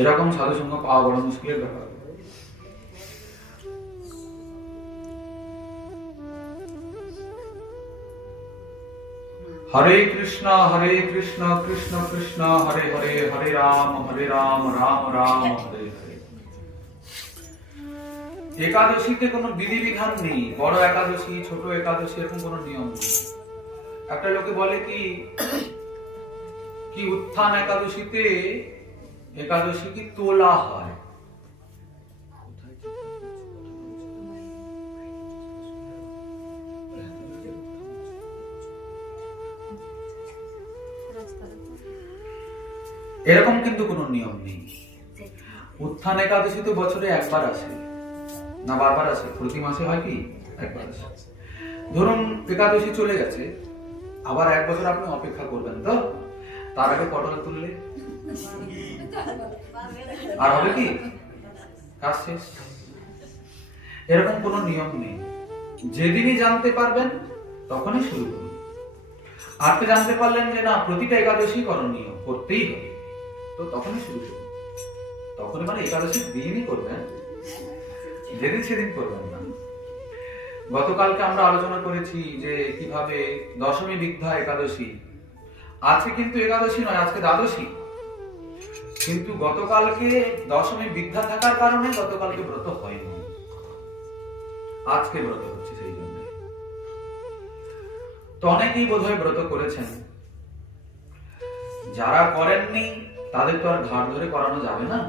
এরকম সাধু সঙ্গ পাওয়া বড় মুশকিলের ব্যাপার। হরে কৃষ্ণ কৃষ্ণ কৃষ্ণ হরে হরে, হরে রাম রাম রাম হরে হরে। একাদশীতে কোনো বিধিবিধান নেই, বড় একাদশী ছোট একাদশী এরকম কোনো নিয়ম নেই। একটা লোকে বলে কি উত্থান একাদশীতে একাদশী কি তোলা হয়। এরকম কিন্তু কোনো নিয়ম নেই। উত্থান একাদশী তো বছরে একবার আসে না বারবার আসে? প্রতি মাসে হয় কি একবার আসে। ধরুন একাদশী চলে গেছে, আবার এক বছর আপনি অপেক্ষা করবেন, তো তার আগে পটল তুললে আর হবে কি কাজ শেষ। এরকম কোনো নিয়ম নেই। যেদিনই জানতে পারবেন তখনই শুরু করুন। আজকে জানতে পারলেন যে না প্রতিটা একাদশী করণীয়, করতেই হবে, তো তখনই শুরু করুন। তখনই মানে একাদশীর দিনই করবেন, যেদিন সেদিন করবেন না। গতকালকে আমরা আলোচনা করেছি যে কিভাবে দশমী বিদ্ধা একাদশী, আজকে কিন্তু একাদশী নয়, আজকে দ্বাদশী, কিন্তু গতকালকে দশমী বিদ্ধা থাকার কারণে গতকালকে ব্রত হয়নি, আজকে ব্রত হচ্ছে সেই জন্য। তো অনেকেই বোধহয় ব্রত করেছেন, যারা করেননি তাদের তো আর ঘাড় ধরে করানো যাবে না।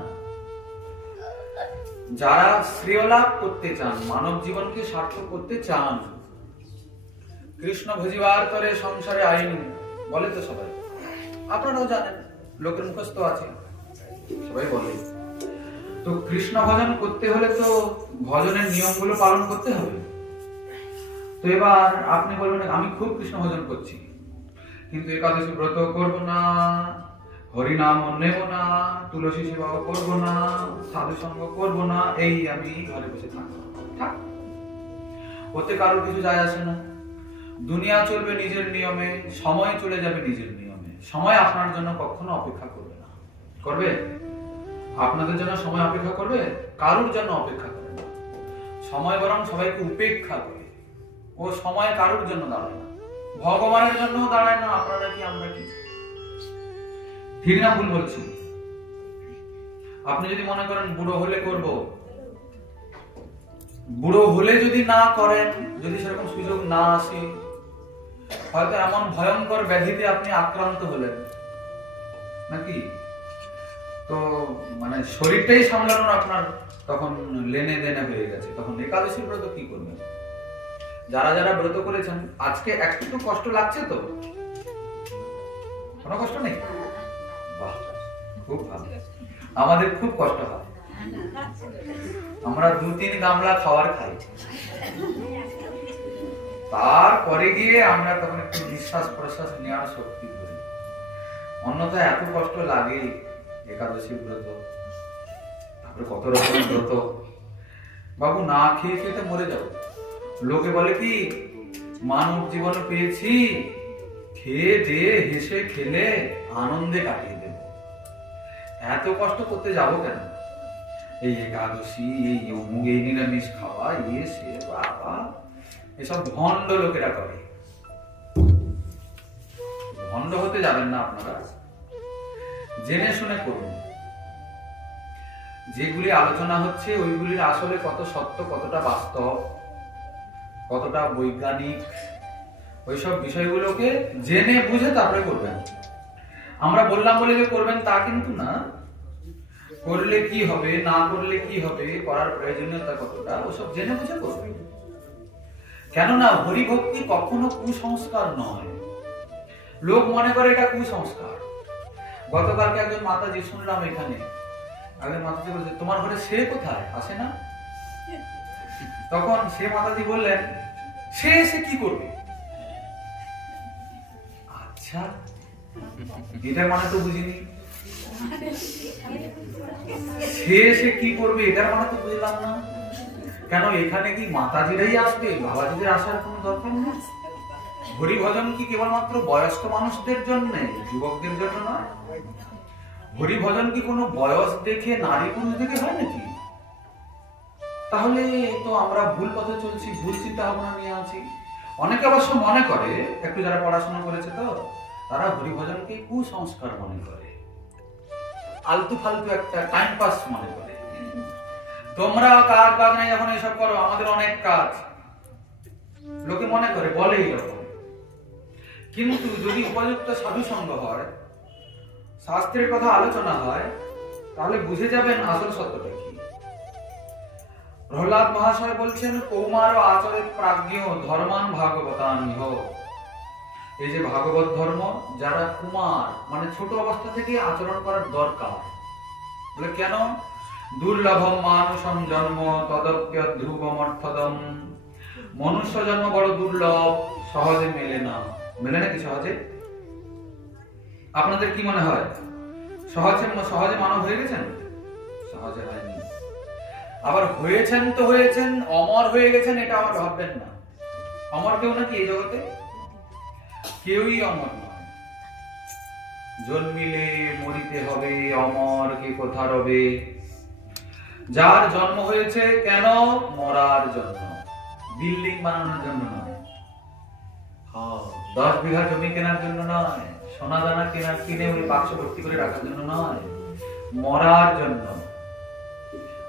যারা শ্রেয় লাভ করতে চান, মানব জীবনকে সার্থক করতে চান, কৃষ্ণ ভজিবার তরে সংসারে আইন বলে তো সবাই, আপনারাও জানেন, লোকের মুখস্থ আছে, সবাই বলে। তো কৃষ্ণ ভজন করতে হলে তো ভজনের নিয়মগুলো পালন করতে হবে। তো এবার আপনি বলবেন আমি খুব কৃষ্ণ ভজন করছি, কিন্তু একাদশী ব্রত করব না, হরিনাম নেব না, তুলসী সেবাও করব না, সাধু সঙ্গ করব না, এই আমি ঘরে বসে থাকবো, থাক, ওতে কারোর কিছু যায় আসে না। দুনিয়া চলবে নিজের নিয়মে, সময় চলে যাবে নিজের নিয়মে। সময় আপনার জন্য কখনো অপেক্ষা করবে না। করবে? আপনাদের জন্য সময় অপেক্ষা করবে? কারোর জন্য অপেক্ষা করে না। সময় বরং সবাইকে উপেক্ষা করে। ও সময় কারোর জন্য দাঁড়ায় না, ভগবানের জন্য দাঁড়ায় না। আপনারা কি আমরা কি? ঠিক না ভুল বলছি? আপনি যদি মনে করেন বুড়ো হলে করব, বুড়ো হলে যদি না করেন, যদি সেরকম সুযোগ না আসে, হয়তো এমন ভয়ঙ্কর ব্যাধিতে আপনি আক্রান্ত হলেন নাকি, তো মানে শরীরটাই সামলানোর আপনার তখন লেনে দেনে হয়ে গেছে, তখন একাদশী ব্রত কি করবেন? যারা যারা ব্রত করেছেন আজকে একটু কষ্ট লাগছে তো? কোনো কষ্ট নেই? বাহ, খুব ভালো। আমাদের খুব কষ্ট হয়, আমরা 2-3 গামলা খাবার খাই, তারপরে গিয়ে আমরা তখন একটু নিঃশ্বাস প্রশ্বাস নেওয়ার শক্তি করি। অন্যথায় এত কষ্ট লাগে। একাদশী ব্রত, তারপরে কত রকমের ব্রত, বাবু না খেয়ে খেতে মরে যাবো। লোকে বলে কি মানব জীবন পেয়েছি, খেয়ে দিয়ে হেসে খেলে আনন্দে কাটিয়ে দেব, এত কষ্ট করতে যাবো কেন? এই একাদশী, এই অমুক, এই নিরামিষ খাওয়া, ইয়ে সে, বাবা, এসব ভণ্ড লোকেরা করে। ভণ্ড হতে যাবেন না আপনারা, জেনে শুনে করুন। যেগুলি আলোচনা হচ্ছে ওইগুলির আসলে কত সত্য, কতটা বাস্তব, কতটা বৈজ্ঞানিক, ওইসব বিষয়গুলোকে জেনে বুঝে তারপরে করবেন। আমরা বললাম বলে যে করবেন তা কিন্তু না। করলে কি হবে, না করলে কি হবে, করার প্রয়োজনীয়তা কতটা, ওসব জেনে বুঝে করবেন। কেননা হরিভক্তি কখনো কুসংস্কার নয়। লোক মনে করে এটা কুসংস্কার। গতকালকে একজন মাতাজি শুনলাম এখানে, একজন মাতাজি বলেছে তোমার ঘরে সে কোথায় আসে না? তখন সে মাতাজি বললেন সে এসে কি করবে? আচ্ছা, এটা মানে তো বুঝিনি। সে এসে কি করবে এটার মানে তো বুঝলাম না। কেন এখানে কি মাতাজিরাই আসবে? বাবাজিদের আসার কোনো দরকার নেই। হরিভজন কি কেবলমাত্র বয়স্ক মানুষদের জন্য, যুবকদের জন্য নয়? হরি ভজন কি কোনো বয়স দেখে, নারী পুরুষ দেখে হয় নাকি? তাহলে তো আমরা ভুল পথে চলছি, ভুল চিন্তা ভাবনা নিয়ে আছি। অনেকে অবশ্য মনে করে, একটু যারা পড়াশোনা করেছে তো, তারা হরি ভজনকে কুসংস্কার মনে করে, আলতু ফালতু একটা টাইম পাস মনে করে। তোমরা কাজ বাজ নাই যখন এসব করো, আমাদের অনেক কাজ, লোকে মনে করে, বলে এইরকম। কিন্তু যদি উপযুক্ত সাধু সঙ্গ হয়, শাস্ত্রের কথা আলোচনা হয়, তাহলে বুঝে যাবেন আসল সত্যটা কি। প্রহ্লাদ মহাশয় বলছেন, কৌমার আচরে প্রাজ্ঞ ধর্মান ভাগবতানিহ। এই যে ভাগবত ধর্ম, যারা কুমার মানে ছোট অবস্থা থেকে আচরণ করার দরকার। বলে কেন? দুর্লভম মানুষম জন্ম তদপ্য ধ্রুবমর্থদম। মনুষ্য জন্ম বড় দুর্লভ, সহজে মেলে না। মেলে নাকি সহজে? আপনাদের কি মনে হয় সহজে মানব হয়ে গেছেন? সহজে হয়নি। আবার হয়েছেন তো হয়েছেন, অমর হয়ে গেছেন, এটা আবার ভাববেন না। অমর কেউ নাকি এই জগতে? কেউই অমর নয়। জন্মিলে মরিতে হবে, অমর কে কোথা রবে। যার জন্ম হয়েছে কেন? মরার জন্য, বিল্ডিং বানানোর জন্য নয়, 10 বিঘা জমি কেনার জন্য নয়, সোনা দানা কিনে ওই বাক্স ভর্তি করে রাখার জন্য নয়, মরার জন্য।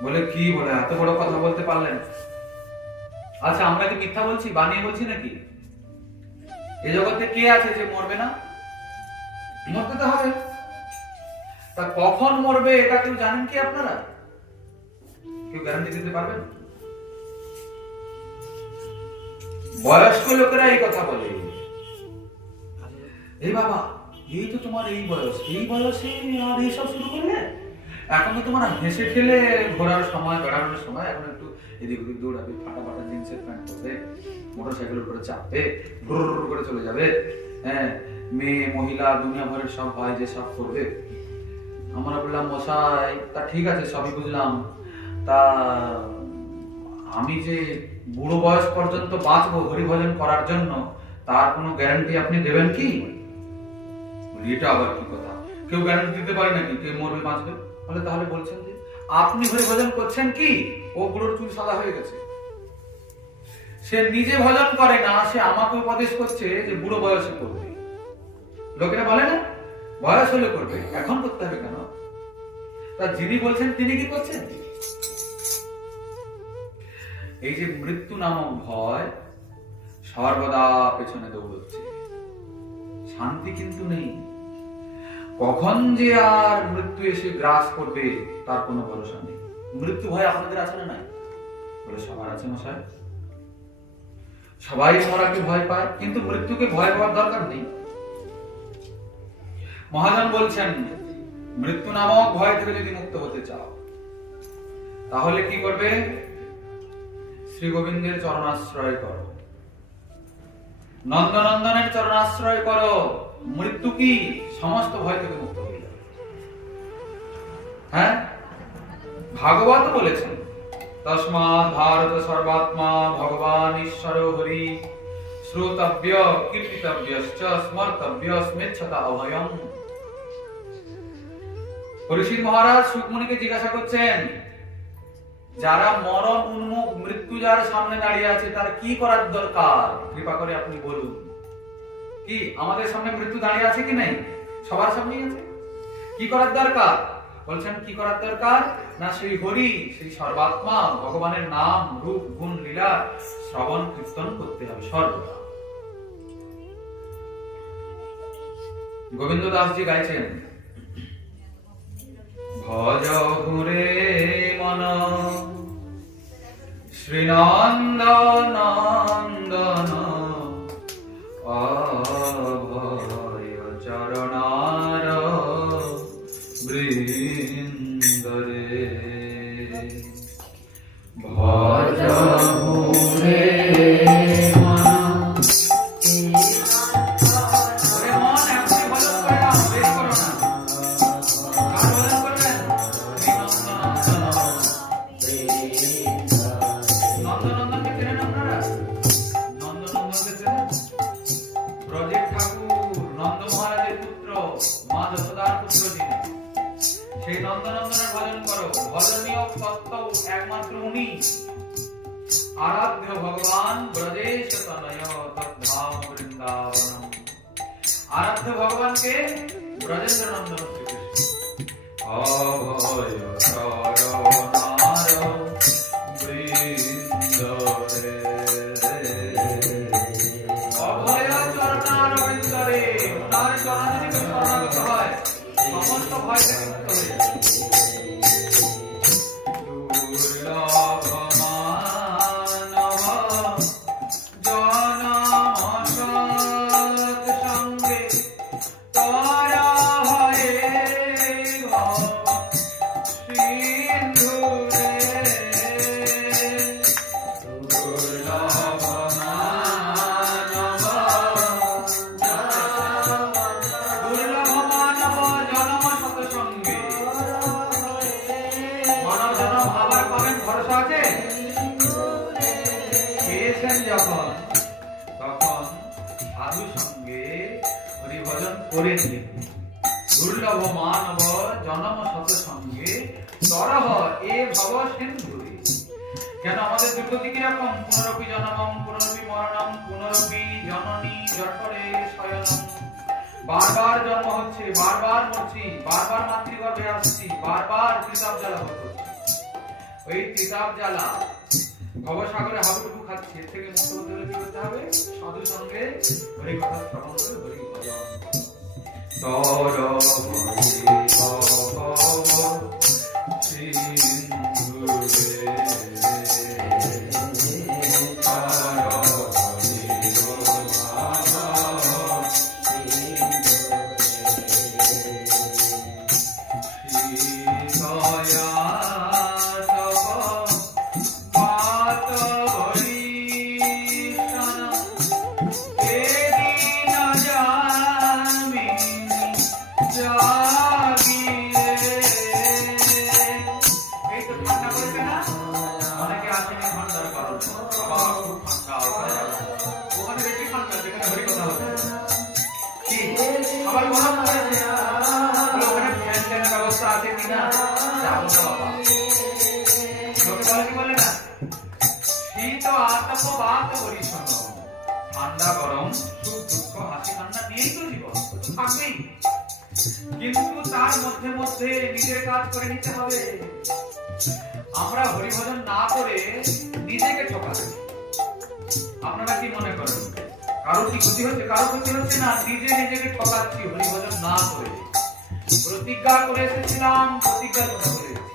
বলে কি বলে এত বড় কথা বলতে পারলেন? আচ্ছা, আমরা কি মিথ্যা বলছি, বানিয়ে বলছি নাকি? এই জগতে কে আছে যে মরবে না? মরতে তো হবে। তা কখন মরবে এটা কেউ জানেন কি আপনারা? কেউ গ্যারান্টি দিতে পারবেন? বয়স্ক লোকেরা এই কথা বলে, এই বাবা, এই তো তোমার এই বয়স, এই বয়সে আর এইসব শুরু করলে? এখন তো তোমার হেসে খেলে ঘোরার সময়, বেড়ানোর সময়, এখন একটু এদিক ওদিক দৌড়াবে, ফাটা ফাটা জিন্সের প্যান্ট পরবে, মোটরসাইকেলের উপরে চাপবে, গুরুর করে চলে যাবে। হ্যাঁ, মেয়ে মহিলা দুনিয়া ভরের সব ভাই যে সব করবে। আমরা বললাম, মশাই তা ঠিক আছে, সবই বুঝলাম, তা আমি যে বুড়ো বয়স পর্যন্ত বাঁচবো হরিভজন করার জন্য, তার কোনো গ্যারান্টি আপনি দেবেন কি? এটা আবার কি কথা? কেউ গ্যারান্টি দিতে পারে নাকি কে মরবে বাঁচবে? বলে তাহলে বলছেন যে আপনি হরিভজন করছেন কি? ও বুড়োর চুল সাদা হয়ে গেছে, সে নিজে ভজন করে না, সে আমাকে উপদেশ করছে যে বুড়ো বয়সে করবে। লোকেরা বলে না বয়স হলে করবে, এখন করতে হবে কেন? তা যিনি বলছেন তিনি কি করছেন? এই যে মৃত্যু নামক ভয় সর্বদা পেছনে দৌড়চ্ছে, শান্তি কিন্তু নেই। কখন যে আর মৃত্যু এসে গ্রাস করবে তার কোনো ভরসা নেই। মৃত্যু ভয় আপনাদের আছে না নাই? বলে সবার আছে মশাই, সবাই মরাকে ভয় পায়, কিন্তু মৃত্যুকে ভয় পাওয়ার দরকার নেই। মহাজন বলছেন, মৃত্যু নামক ভয় থেকে যদি মুক্ত হতে চাও, তাহলে কি করবে? শ্রী গোবিন্দের চরণাশ্রয় করো, নন্দনন্দনের চরণাশ্রয় করো। মৃত্যু কি? সমস্ত ভয় থেকে মুক্ত হয়ে যাবে। হ্যাঁ, ভাগবত বলেছেন, তস্মাৎ ভারত সর্বাত্মা ভগবান ঈশ্বর হরি শ্রোতব্য কীর্তিতব্যশ্চ স্মর্তব্য স্মেচ্ছতা অভয়ম। পরীক্ষিত মহারাজ শুকমুনিকে জিজ্ঞাসা করছেন, যারা মরণ উন্মুখ, মৃত্যু যার সামনে দাঁড়িয়ে আছে, তার কি করার দরকার? কৃপা করে আপনি বলুন। কি আমাদের সামনে মৃত্যু দাঁড়িয়ে আছে কি নেই? সবার সামনেই আছে। কি করার দরকার? বলছেন কি করার দরকার? না সেই হরি, সেই সর্বাত্মা ভগবানের নাম রূপ গুণ লীলা শ্রবণ কীর্তন করতে হবে সর্বদা। গোবিন্দ দাসজি গাইছেন, ভজ ঘুরে মন শ্রীনন্দনন্দন অভয় চরণার বৃন্দরে। ভজ ঘুরে নন্দনন্দনের ভজন করো। ভজনীয় তত্ত্ব একমাত্র উনি, আরাধ্য ভগবান ব্রজেশ তনয় তদ্ধাম বৃন্দাবনম। আরাধ্য ভগবানকে ব্রজেন্দ্র নন্দন শ্রীকৃষ্ণ। অভয় চরণার বৃন্দরে, অভয় চরণার বৃন্দরে, ওনার চরণ যদি শরণাগত হয় সমস্ত ভয় থেকে মুক্ত হয়ে যায়। দুর্লভ মানব জনম সৎসঙ্গে তরা হয়ে ভব সিন্ধুরে। দুর্লভ মানব জনম সৎসঙ্গে, মানব জনম আবার পাবেন ভরসা আছে? পেয়েছেন যখন, তখন সাধু সঙ্গে হরিভজন করে নিলেন। দুর্লভ মানব জনম সৎসঙ্গে তরহ এ ভব সিন্ধুরে। কেন আমাদের দুর্গতি কিরকম? পুনরপি জনমম পুনরপি মরণম পুনরপি জননী জঠরে শয়নম। বারবার জন্ম হচ্ছে, বারবার মরছি, বারবার মাতৃগর্ভে আসছি, বারবার ত্রিতাপ জ্বালা ভোগ করছি। ওই ত্রিতাপ জ্বালা ভবসাগরে হাবুডুবু খাচ্ছি। এর থেকে মুক্ত হতে হলে কি করতে হবে? সাধু সঙ্গে হরি কথা শ্রবণ করে হরি ভজন। তর ঠান্ডা গরম সুখ দুঃখ হাসি কান্না নিয়েই তো জীবন থাকবেই, কিন্তু তার মধ্যে মধ্যে নিজের কাজ করে নিতে হবে। আমরা হরিভজন না করে নিজেকে ঠকাচ্ছি। আপনারা কি মনে করেন কারো কি ক্ষতি হচ্ছে? কারো ক্ষতি হচ্ছে না, নিজে নিজেকে ঠকাচ্ছি হরিভজন না করে। প্রতিজ্ঞা করে এসেছিলাম, প্রতিজ্ঞার কথা বলে এসেছি।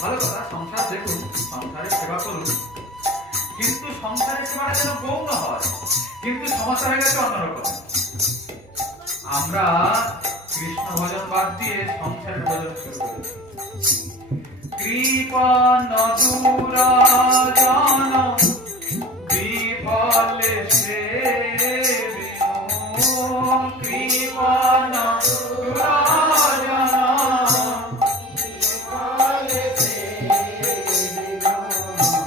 ভালো কথা, সংসার দেখুন, সংসারের সেবা করুন, কিন্তু সংসারের সেবাটা যেন গৌণ হয়। কিন্তু সমস্যা হয়ে গেছে অন্যরকম। আমরা কৃষ্ণ ভজন বাদ দিয়ে সংসারের ভজন শুরু করেছি। কৃপণ দুরাজন বিফলে সেবিনো, কৃপণ দুরাজন বিফলে সেবিনো,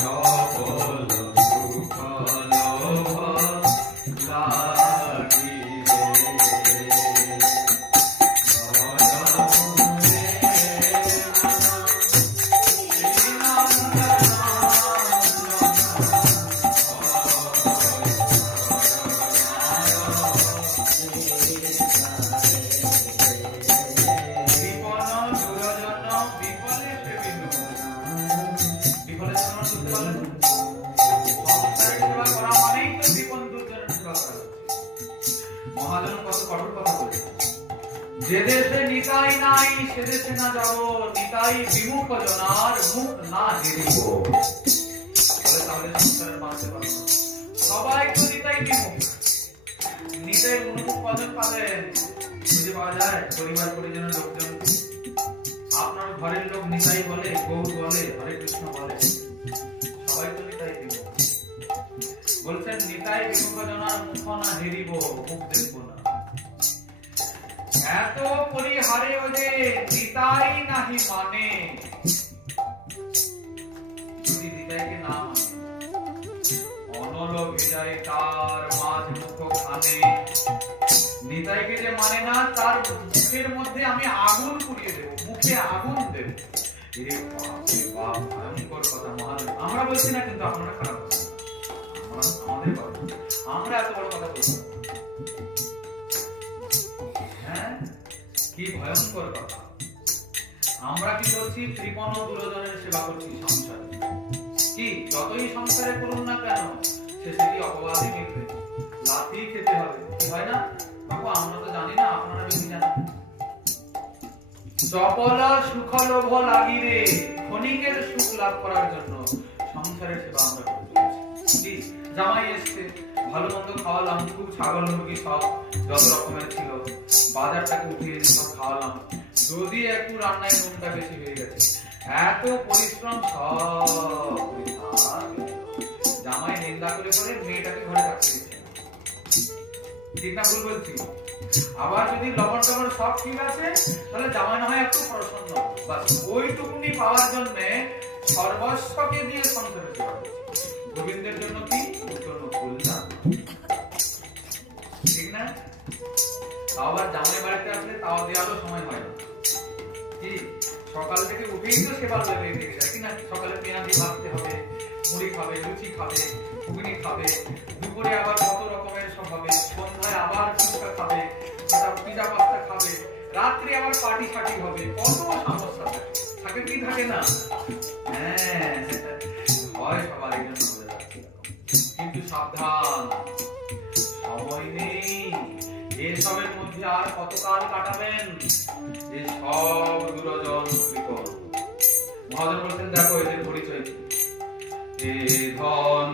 সফল সুখ লোভ লাগিবে। যে দেশে নিতাই নাই সে দেশে না যাব, নিতাই বিমুখ জনার মুখ না হেরিব। তাহলে সংসারের বাঁচতে পারবো না। সবাই তো নিতাই বিমুখ। নিতাই উন্মুখ কজন পাবেন? খুঁজে পাওয়া যায় পরিবার পরিজনের লোকজন। আপনার ঘরের লোক নিতাই বলে, গৌর বলে, হরে কৃষ্ণ বলে, সবাই তো নিতাই বিমুখ। বলছেন নিতাই বিমুখ জনার মুখ না হেরিব, মুখ দেখবো না। এত পরিহারে ওদের নিতাই নাহি মানে, যদি নিতাইকে না মানে অনল ভেজায় তার মাঝ মুখ খানে। নিতাইকে যে মানে না, তার মুখের মধ্যে আমি আগুন পুড়িয়ে দেবো, মুখে আগুন দেবো। এরে বাপরে বাপ, ভয়ঙ্কর কথা মহাদেব। আমরা বলছি না, কিন্তু আপনারা খারাপ বলছেন, আমাদের কথা, আমরা এত বড় কথা বলছি। হ্যাঁ, কি ভয়ঙ্কর কথা। আমরা কি করছি? ত্রিপন ও দুর্যোধনের সেবা করছি সংসারে। কি যতই সংসারে করুন না কেন, শেষে অপবাদই মিলবে, লাথি খেতে হবে, হয় না বাবু? আমরা তো জানি না, আপনারা বেশি জানেন। চপল সুখ লোভ লাগিরে, ক্ষণিকের সুখ লাভ করার জন্য সংসারের সেবা আমরা করছি। জামাই এসছে, ভালো মন্দ খাওয়ালাম, খুব ছাগল মুরগি সব যত রকমের ছিল, বাজারটাকে উঠিয়ে এনে সব খাওয়ালাম। যদি একটু রান্নায় নুনটা বেশি হয়ে গেছে, এত পরিশ্রম সব জামাই নিন্দা করে করে মেয়েটাকে ঘরে রাখতে দিচ্ছে। ঠিক না ভুল বলছি? আবার যদি লবণ টবণ সব ঠিক আছে, তাহলে জামাই না হয় একটু প্রসন্ন, বাস ওইটুকুনি পাওয়ার জন্য সর্বস্বকে দিয়ে সংসারে সেবা করছে। গোবিন্দের জন্য কি? জন্য বললাম, ঠিক না? আবার জামাই বাড়িতে আসলে তাও দেওয়ারও সময় হয় না। কি সকাল থেকে উঠেই তো সেবা লেগে যায়, কিনা? সকালে পেঁয়াজি ভাজতে হবে, মুড়ি খাবে, লুচি খাবে, ঘুগনি খাবে, দুপুরে আবার কত রকমের সব হবে, সন্ধ্যায় আবার ফুচকা খাবে, পিজা পাস্তা খাবে, রাত্রে আবার পার্টি সার্টি হবে, কত সমস্যা থাকে কি থাকে না? হ্যাঁ, হয় সবার এই জন্য হয়ে যাচ্ছে। কিন্তু সাবধান, সময় নেই। এসবের মধ্যে আর কতকাল কাটাবেন? এই সব দুর্যোধন বিপদ। মহাজন বলছেন, দেখো এদের পরিচয় কি? এ ধন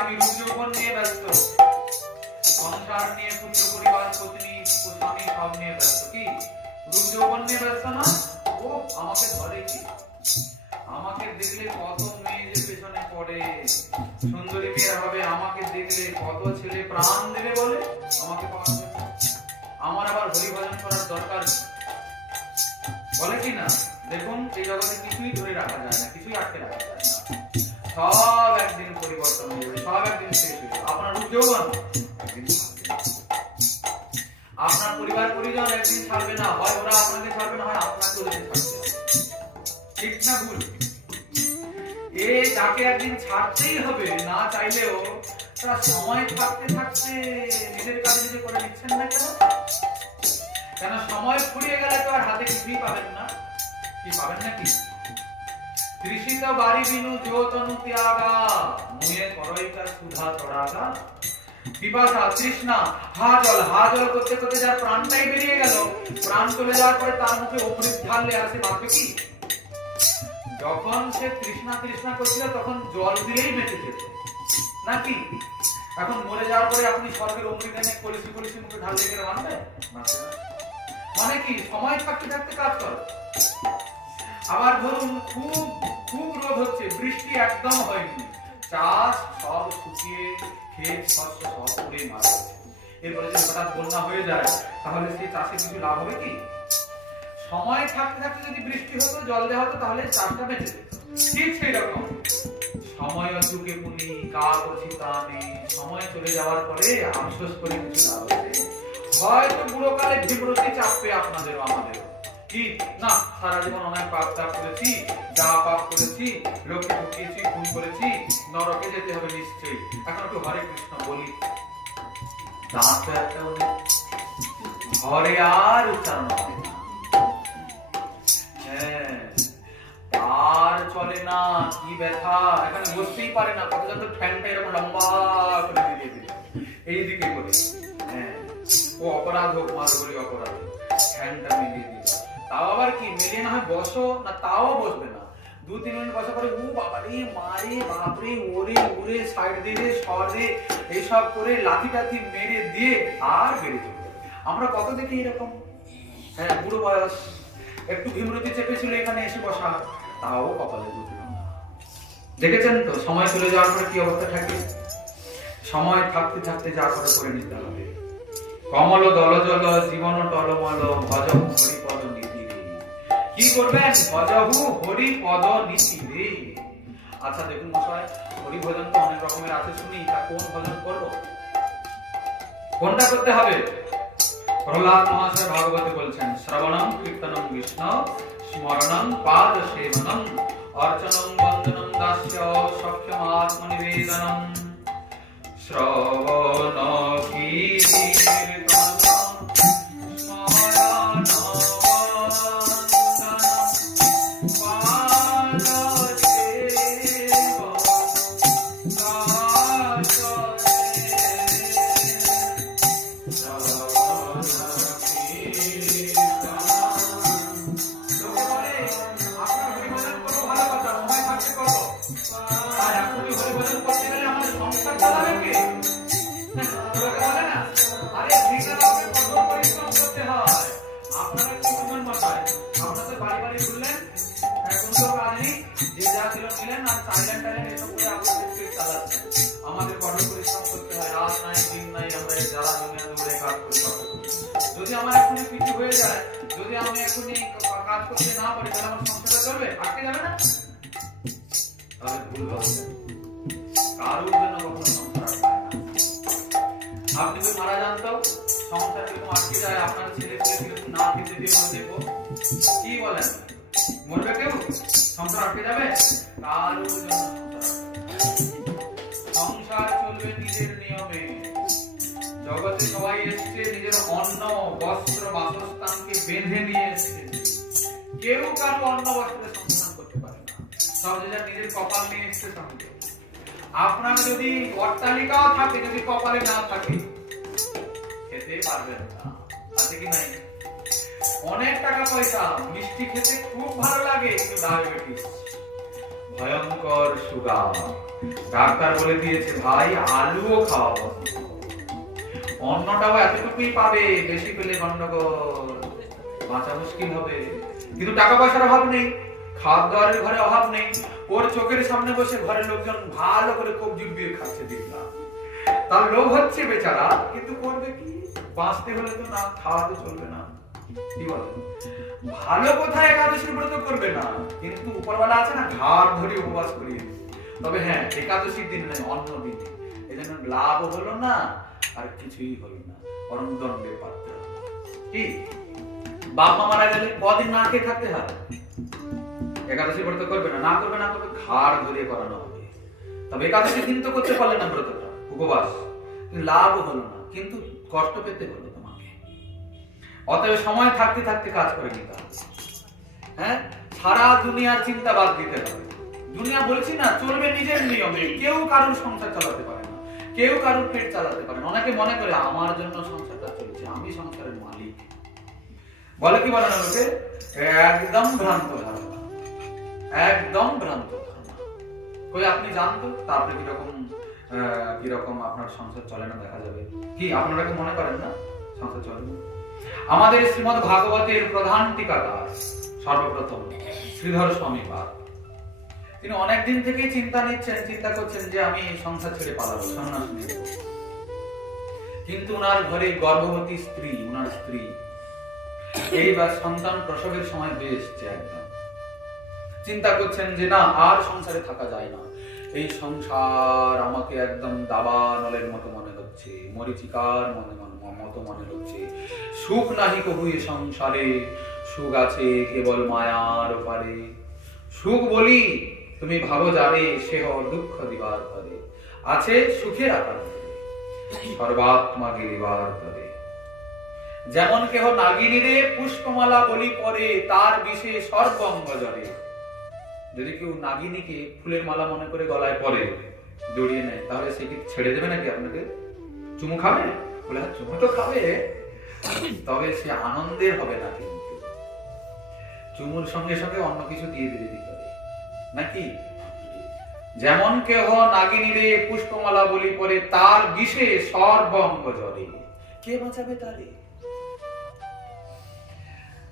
আমি রূপ যৌবন নিয়ে ব্যস্ত, সংসার নিয়ে, পুত্র পরিবার, পত্নী স্বামী সব নিয়ে ব্যস্ত। কি রূপ যৌবন নিয়ে ব্যস্ত না? ও আমাকে ধরে কি? আমাকে দেখলে কত মেয়ে যে পেছনে পড়ে, সুন্দরী মেয়েরা হবে, আমাকে দেখলে কত ছেলে প্রাণ দেবে বলে আমাকে পাওয়া যায়। আমার আবার হরিভজন করার দরকার বলে কি না? দেখুন, এই জগতে কিছুই ধরে রাখা যায় না, কিছুই আটকে রাখা যায় না। সব একদিন পরিবর্তন হয়ে যাবে, সব একদিন শেষ হয়ে যাবে। আপনার রূপ যৌবন একদিন ছাড়বে না, আপনার পরিবার পরিজন একদিন ছাড়বে না, হয় ওরা আপনাকে ছাড়বে না, হয় আপনাকে ওদেরকে ছাড়তে হবে। ঠিক না ভুল? এ যাকে একদিন ছাড়তেই হবে, না চাইলেও তারা সময় থাকতে থাকতে নিজের কাজ নিজে করে নিচ্ছেন না কেন? কেন সময় ফুরিয়ে গেলে তো আর হাতে কিছুই পাবেন না। কি পাবেন নাকি? তৃষিত বাড়ি বিনু যোতনু ত্যাগা, মুয়ে করইকা সুধা তড়াগা। পিপাসা, তৃষ্ণা, হা জল করতে করতে যার প্রাণটাই বেরিয়ে গেল, প্রাণ চলে যাওয়ার পরে তার মুখে অমৃত ঢাললে আর সে বাঁচবে কি? যখন সে তৃষ্ণা করছিল তখন জল দিয়েই বেঁচে যেত নাকি? এখন মরে যাওয়ার পরে আপনি স্বর্গের অমৃত এনে কলসি মুখে ঢাললে গেলে মানবে? মানে কি? সময় থাকতে থাকতে কাজ করো। আবার ধরুন খুব রোদ হচ্ছে, বৃষ্টি একদম হয়নি, চাষ সব শুকিয়ে ক্ষেত শস্য সব পুড়ে মারা গেছে। এরপরে যদি হঠাৎ বন্যা হয়ে যায় তাহলে সেই চাষে কিছু লাভ হবে কি? সময় থাকতে থাকতে যদি বৃষ্টি হতো, জল দেওয়া হতো, তাহলে চাষটা বেঁচে যেত। ঠিক সেই রকম সময় যুগে মুনি কাজ চিতানে, সময় চলে যাওয়ার পরে আফসোস করে কিছু লাভ হবে? হয়তো বুড়ো কালে বিব্রতি চাপবে আপনাদেরও আমাদেরও, কি না সারা জীবন অনেক পাপ তাপ করেছি, যা পাপ করেছি, লোককে ঠকিয়েছি, খুন করেছি, নরকে যেতে হবে নিশ্চয়ই। এখন একটু হরে কৃষ্ণ বলি, দাঁত তো একটাও নেই, হরে আর উচ্চারণ হবে না। হ্যাঁ, আর চলে না, কি ব্যথা, এখানে বসতেই পারে না, কতজন তো ফ্যানটা এরকম লম্বা করে দিয়ে দিল এইদিকে করে। হ্যাঁ, ও অপরাধ হোক, মারগরি অপরাধ, ফ্যানটা মিলিয়ে দিল। তাও আবার কি মিলিয়ে না হয় বসো না, তাও বসবে না। 2-3 মিনিট বসা করে ও বাবারে মারে বাপরে ওরে ওরে সাইড দিয়ে সরে এইসব করে লাথি টাথি মেরে দিয়ে আর বেরিয়ে চলে। আমরা কত দেখি এরকম। হ্যাঁ, বুড়ো বয়স, একটু বিমৃতি চেপেছিল, এখানে এসে বসা, তাও কপালে দুঃখ। দেখেছেন তো সময় চলে যাওয়ার পরে কি অবস্থা থাকে? সময় থাকতে থাকতে যা করে নিতে হবে। কমল দল জল জীবন টলমল ভজহু হরিপদ নীতি রে। কি করবেন? ভজহু হরিপদ নীতি রে। আচ্ছা দেখুন মশাই, হরি ভজন তো অনেক রকমের আছে শুনি, তা কোন ভজন করব? কোনটা করতে হবে? প্রহ্লাদ মহাশয় ভাগবতে বলছেন, শ্রবণম কীর্তনম বিষ্ণু স্মরণম পাদ সেবনম অর্চনম বন্দনম দাস্য সখ্যম আত্মনিবেদনম। শ্রবণ কীর্তনম স্মরণম বন্দনম পাদ সেবনম আমাদের কঠোর পরিশ্রম করতে হয়, রাত নাই দিন নাই, আমরা যারা দুনিয়া দৌড়ে কাজ করি। যদি আমার এখনই কিছু হয়ে যায়, যদি আমি এখনই কাজ করতে না পারি, তাহলে আমার সংসারটা চলবে? আটকে যাবে না? তাহলে ভুল হবে। কারোর জন্য কখনো সংসার আটকায় না। আপনি যদি মারা যান তো সংসার কিরকম আটকে যায়, আপনার ছেলে কিরকম না খেতে দিয়ে মরে যাবো, কি বলেন? মরবে কেউ? সংসার আটকে যাবে? কারোর জন্য সংসার চলবে নিজের নিয়মে। জগতে সবাই এসছে নিজের অন্ন বস্ত্র বাসস্থানকে বেঁধে নিয়ে এসছে, কেউ কারো অন্ন বস্ত্রে সংস্থান করতে পারে না। সব যে নিজের কপাল নিয়ে এসছে সঙ্গে। আপনার যদি অট্টালিকাও থাকে, যদি কপালে না থাকে খেতে পারবেন না। আছে কি নাই? অনেক টাকা পয়সা, মিষ্টি খেতে খুব ভালো লাগে, কিন্তু ডায়াবেটিস, ভয়ঙ্কর সুগার, ডাক্তার বলে দিয়েছে ভাই আলুও খাওয়া বন্ধ, অন্নটাও এতটুকুই পাবে, বেশি পেলে গন্ডগোল, বাঁচা মুশকিল হবে। কিন্তু টাকা পয়সার অভাব নেই, খাওয়ার দাওয়ারের ঘরে অভাব নেই, ওর চোখের সামনে বসে ঘরের লোকজন ভালো করে কোপ জুড়িয়ে খাচ্ছে দিনটা, তার লোভ হচ্ছে বেচারা, কিন্তু করবে কি? বাঁচতে হলে তো না, খাওয়াতে চলবে না। কি বলেন? ভালো কোথায় একাদশীর ব্রত করবে না, কিন্তু উপরওয়ালা আছে না, ঘাড় ধরে উপবাস করিয়ে। তবে হ্যাঁ, একাদশীর দিন নয়, অন্য দিন। এই জন্য লাভ হলো না, আর কিছুই হলো না, বরং দণ্ডে পাত্র। কি বাপ মা মারা গেলে কদিন না খেয়ে থাকতে হয়? একাদশী ব্রত করবে না, না করবে, ঘাড় ধরে করানো হবে। তবে একাদশীর দিন তো করতে পারলে না ব্রতটা, উপবাস, লাভ হলো না, কিন্তু কষ্ট পেতে হলো তোমাকে। অতএব সময় থাকতে থাকতে কাজ করে নিতে হবে। হ্যাঁ, সারা দুনিয়ার চিন্তা বাদ দিতে হবে। দুনিয়া বলছি না, চলবে নিজের নিয়মে, কেউ কারোর সংসার চালাতে পারে না, কেউ কারোর পেট চালাতে পারে না। অনেকে মনে করে আমার জন্য সংসারটা চলছে, আমি সংসারের মালিক। বলে কি বলে না লোকে? একদম ভ্রান্ত ধারণা, একদম ভ্রান্ত ধারণা। কই আপনি জানতো তারপরে কিরকম আপনার সংসার চলে না দেখা যাবে। কি আপনারা কি মনে করেন না সংসার চলে না? আমাদের শ্রীমদ্ ভাগবতের প্রধান টিকাকার সর্বপ্রথম শ্রীধর স্বামী পাদ। তিনি অনেকদিন থেকেই চিন্তা করছেন যে আমি সংসার ছেড়ে পালাবো, সন্ন্যাস নেব। কিন্তু ওনার ঘরে গর্ভবতী স্ত্রী, ওনার স্ত্রী এইবার সন্তান প্রসবের সময় হয়ে এসছে। একদম চিন্তা করছেন যে না, আর সংসারে থাকা যায় না, এই সংসার আমাকে একদম দাবানলের মতো মনে হচ্ছে, মরিচিকার মতো মনে হচ্ছে। সুখ নাহি কহু এ সংসারে, সুখ আছে কেবল মায়ার পারে। সুখ বলি তুমি ভাবো যাবে, সেহ দুঃখ দিবার পারে। আছে সুখের আকার সর্বাত্মা গিরিবার পারে। যেমন কেহ নাগিনীরে পুষ্পমালা বলি পরে, তার বিষে সর্বঙ্গ জড়ে। যদি কেউ নাগিনীকে ফুলের মালা মনে করে গলায় পরে, জড়িয়ে নেয়, তাহলে সে কি ছেড়ে দেবে নাকি আপনাকে? চুমু খাবে? বলে হ্যাঁ চুমু তো খাবে, তবে সে আনন্দের হবে না। কিন্তু চুমুর সঙ্গে সঙ্গে অন্য কিছু দিয়ে দিতে হবে নাকি? যেমন কেহ নাগিনীরে পুষ্পমালা বলি পরে, তার বিষে সর্বঙ্গ জড়ে। কে বাঁচাবে তারে?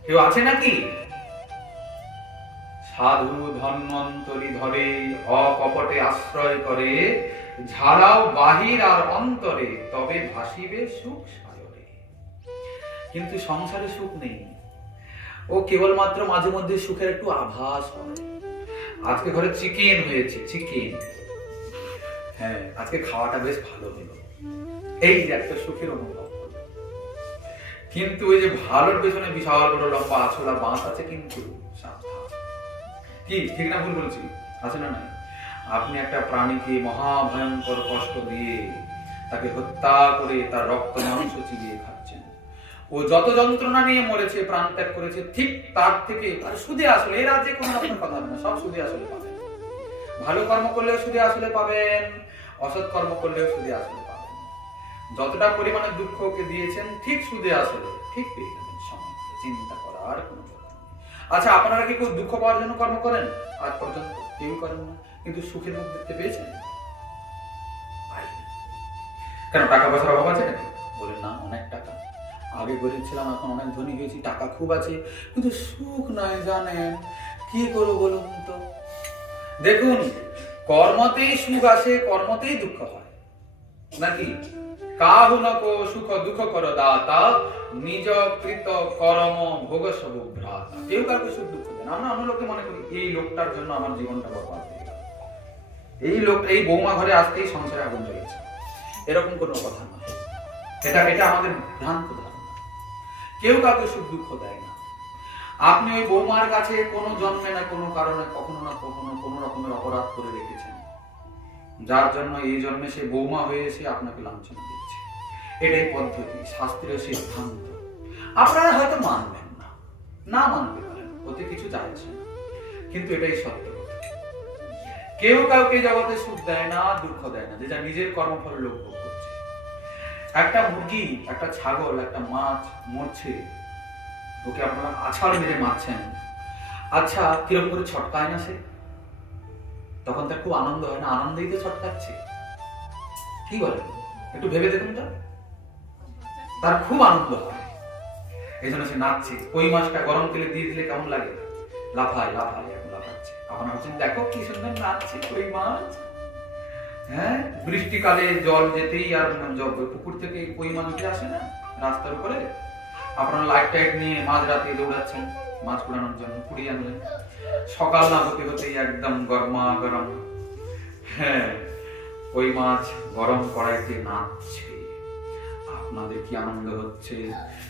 কেউ আছে নাকি? সাধু ধন্বন্তরী ধরে, অকপটে আশ্রয় করে, ঝাড়াও বাহির আর অন্তরে, তবে ভাসিবে সুখ সাগরে। কিন্তু সংসারে সুখ নেই, ও কেবলমাত্র মাঝে মধ্যে সুখের একটু আভাস হয়। আজকে ঘরে চিকেন হয়েছে, চিকেন, হ্যাঁ আজকে খাওয়াটা বেশ ভালো হলো, এই যে একটা সুখের অনুভব হলো। কিন্তু ওই যে ভালোর পেছনে বিশাল বড় লম্বা আছলা বাঁশ আছে, কিন্তু কি ঠিক না ভুল বলছি? আছে না? নাই? আপনি একটা প্রাণীকে মহাভয়ঙ্কর কষ্ট দিয়ে তাকে হত্যা করে তার রক্ত মাংস চিবিয়ে খাচ্ছেন। ও যত যন্ত্রণা নিয়ে মরেছে, প্রাণ ত্যাগ করেছে, ঠিক তার থেকে সুদে আসলে এর রাজ্যে কোনো রকমের কথা হবে না, সব সুদে আসলে পাবেন। ভালো কর্ম করলেও সুদে আসলে পাবেন, অসৎ কর্ম করলেও সুদে আসলে পাবেন। যতটা পরিমাণে দুঃখ ওকে দিয়েছেন, ঠিক সুদে আসলে ঠিক পেয়ে যাবেন। চিন্তা করার কোনো। আচ্ছা, আপনারা কি কেউ দুঃখ পাওয়ার জন্য কর্ম করেন? আজ পর্যন্ত কেউ করেন না, কিন্তু সুখের মুখ দেখতে পেয়েছেন? কেন টাকা পয়সার অভাব আছে নাকি? বলেন না, অনেক টাকা, আগে গরিব ছিলাম, এখন অনেক ধনী হয়েছি, টাকা খুব আছে, কিন্তু সুখ নয়। জানেন কি করবো বলুন তো? দেখুন, কর্মতেই সুখ আসে, কর্মতেই দুঃখ হয় নাকি? কাহু নকো সুখ দুঃখ কর দাতা, নিজ কৃত কর্ম ভোগ সব ভ্রাতা। কেউ কাউকে সুখ দুঃখ দেন। আমরা অন্য লোককে মনে করি এই লোকটার জন্য আমার জীবনটা বরবাদ হয়ে গেল, এই লোক, এই বৌমা ঘরে আসতেই সংসারে আগুন লেগেছে, এরকম কোনো কথা নয়। এটা আমাদের ভ্রান্ত ধারণা। কেউ কাউকে সুখ দুঃখ দেয় না। আপনি ওই বৌমার কাছে কোনো জন্মে না কোনো কারণে কখনো না কখনো কোনো রকমের অপরাধ করে রেখেছেন, যার জন্য এই জন্মে সে বৌমা হয়ে এসে আপনাকে লাঞ্ছনা দিচ্ছে। এটাই পদ্ধতি, শাস্ত্রীয় সিদ্ধান্ত। আপনারা হয়তো মানবেন না, না মানতে পারেন, ওতে কিছু যাচ্ছে না, কিন্তু এটাই সত্য কথা। কেউ কাউকে জগতে সুখ দেয় না, দুঃখ দেয় না, যে যা নিজের কর্মফল লোক ভোগ করছে। একটা মুরগি, একটা ছাগল, একটা মাছ মরছে, ওকে আপনারা আছাড় মেরে মারছেন। আচ্ছা, কিরকম করে ছটকায় না সে? তখন তার খুব আনন্দ হয় না? আনন্দেই তো ছটকাচ্ছে। কি বলেন? একটু ভেবে দেখুন তো, তার খুব আনন্দ হয়, এই জন্য সে নাচছে। কই মাছটা গরম তেলে দিয়ে দিলে কেমন লাগে? লাফায় লাফায়, এখন লাফাচ্ছে। আপনারা বলছেন দেখো কি সুন্দর নাচছে কই মাছ। হ্যাঁ, বৃষ্টিকালে জল যেতেই আর পুকুর থেকে কই মাছ উঠে আসে না রাস্তার উপরে, আপনারা লাইট টাইট নিয়ে মাঝ রাতে দৌড়াচ্ছেন মাছ কুড়ানোর জন্য, কুড়িয়ে আনলেন। সকাল না হতে হতেই একদম গরমা গরম, হ্যাঁ, কই মাছ গরম কড়াইতে নাচছে। আপনাদের কি আনন্দ হচ্ছে?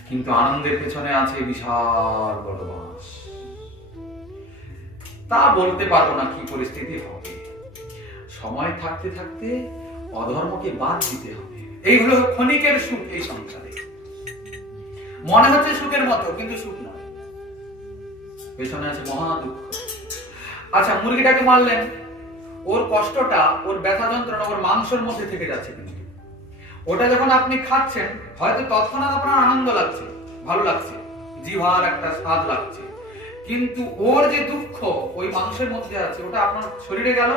কিন্তু আনন্দের পেছনে আছে বিশাল বড় বাঁশ। তা বলতে পারবো না কি পরিস্থিতি হবে। সময় থাকতে থাকতে অধর্মকে বাদ দিতে হবে। এই হলো ক্ষণিকের সুখ এই সংসারে। মনে হচ্ছে সুখের মতো, কিন্তু সুখ নয়, পেছনে আছে মহা দুঃখ। আচ্ছা, মুরগিটাকে মারলেন, ওর কষ্টটা, ওর ব্যথা যন্ত্রণা ওর মাংসের মধ্যে থেকে যাচ্ছে, কিন্তু ওটা যখন আপনি খাচ্ছেন, হয়তো তৎক্ষণাৎ আপনার আনন্দ লাগছে, ভালো লাগছে, জিহ্বার একটা স্বাদ লাগছে, কিন্তু ওর যে দুঃখ ওই মাংসের মধ্যে আছে, ওটা আপনার শরীরে গেল,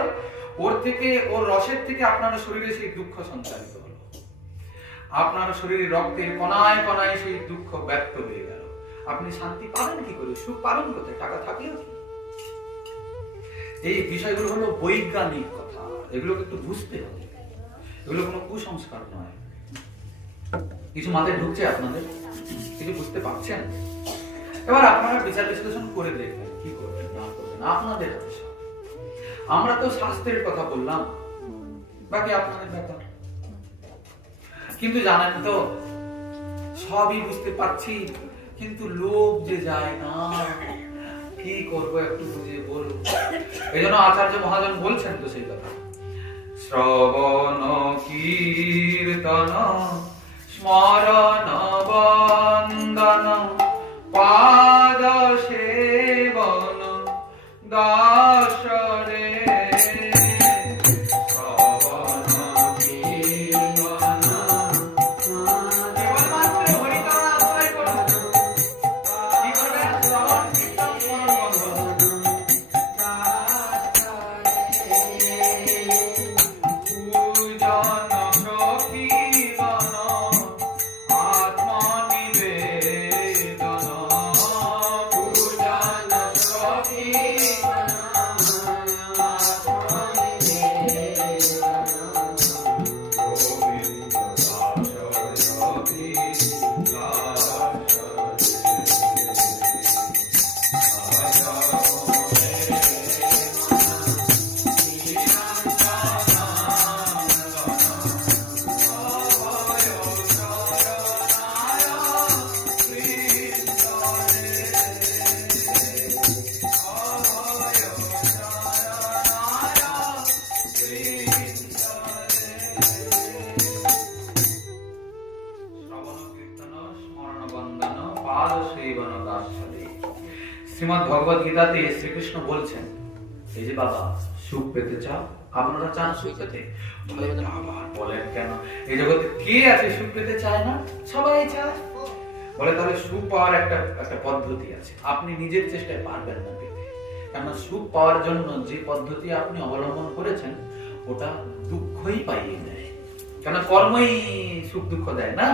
ওর থেকে, ওর রসের থেকে আপনার শরীরে সেই দুঃখ সঞ্চারিত হলো। আপনার শরীরে রক্তের কণায় কণায় সেই দুঃখ ব্যক্ত হয়ে গেল। আপনি শান্তি পাবেন কি করে? সুখ পাবেন কোথায়? টাকা থাকলেও কি? এই বিষয়গুলো হলো বৈজ্ঞানিক কথা, এগুলোকে একটু বুঝতে হবে, এগুলো কোনো কুসংস্কার নয়। কিছু মাথায় ঢুকছে আপনাদের? কিছু বুঝতে পারছেন? এবার আপনারা বিচার বিশ্লেষণ করে দেখবেন, কি করবেন না করবেন আপনাদের হাতে। আমরা তো শাস্ত্রের কথা বললাম, বাকি আপনাদের ব্যাপার। কিন্তু জানেন তো, সবই বুঝতে পারছি, কিন্তু লোভ যে যায় না, কি করবো একটু বুঝিয়ে বলবো। এই জন্য আচার্য মহাজন বলছেন তো সেই কথা, শ্রবণ কীর্তন স্মরণ বন্দন পাদ সেবন দাসরে। শ্রীমদ্ ভগবত গীতাতে শ্রীকৃষ্ণ বলছেন, এই যে বাবা সুখ পেতে চাও, আপনারা চান সুখ পেতে? বলেন কেন? এই জগতে কে আছে সুখ পেতে চায় না? সবাই চায়। বলে তাহলে সুখ পাওয়ার একটা পদ্ধতি আছে, আপনি নিজের চেষ্টায় পারবেন না পেতে। কেননা সুখ পাওয়ার জন্য যে পদ্ধতি আপনি অবলম্বন করেছেন ওটা দুঃখই পাইয়ে দেয়, কেন কর্মই সুখ দুঃখ দেয় না।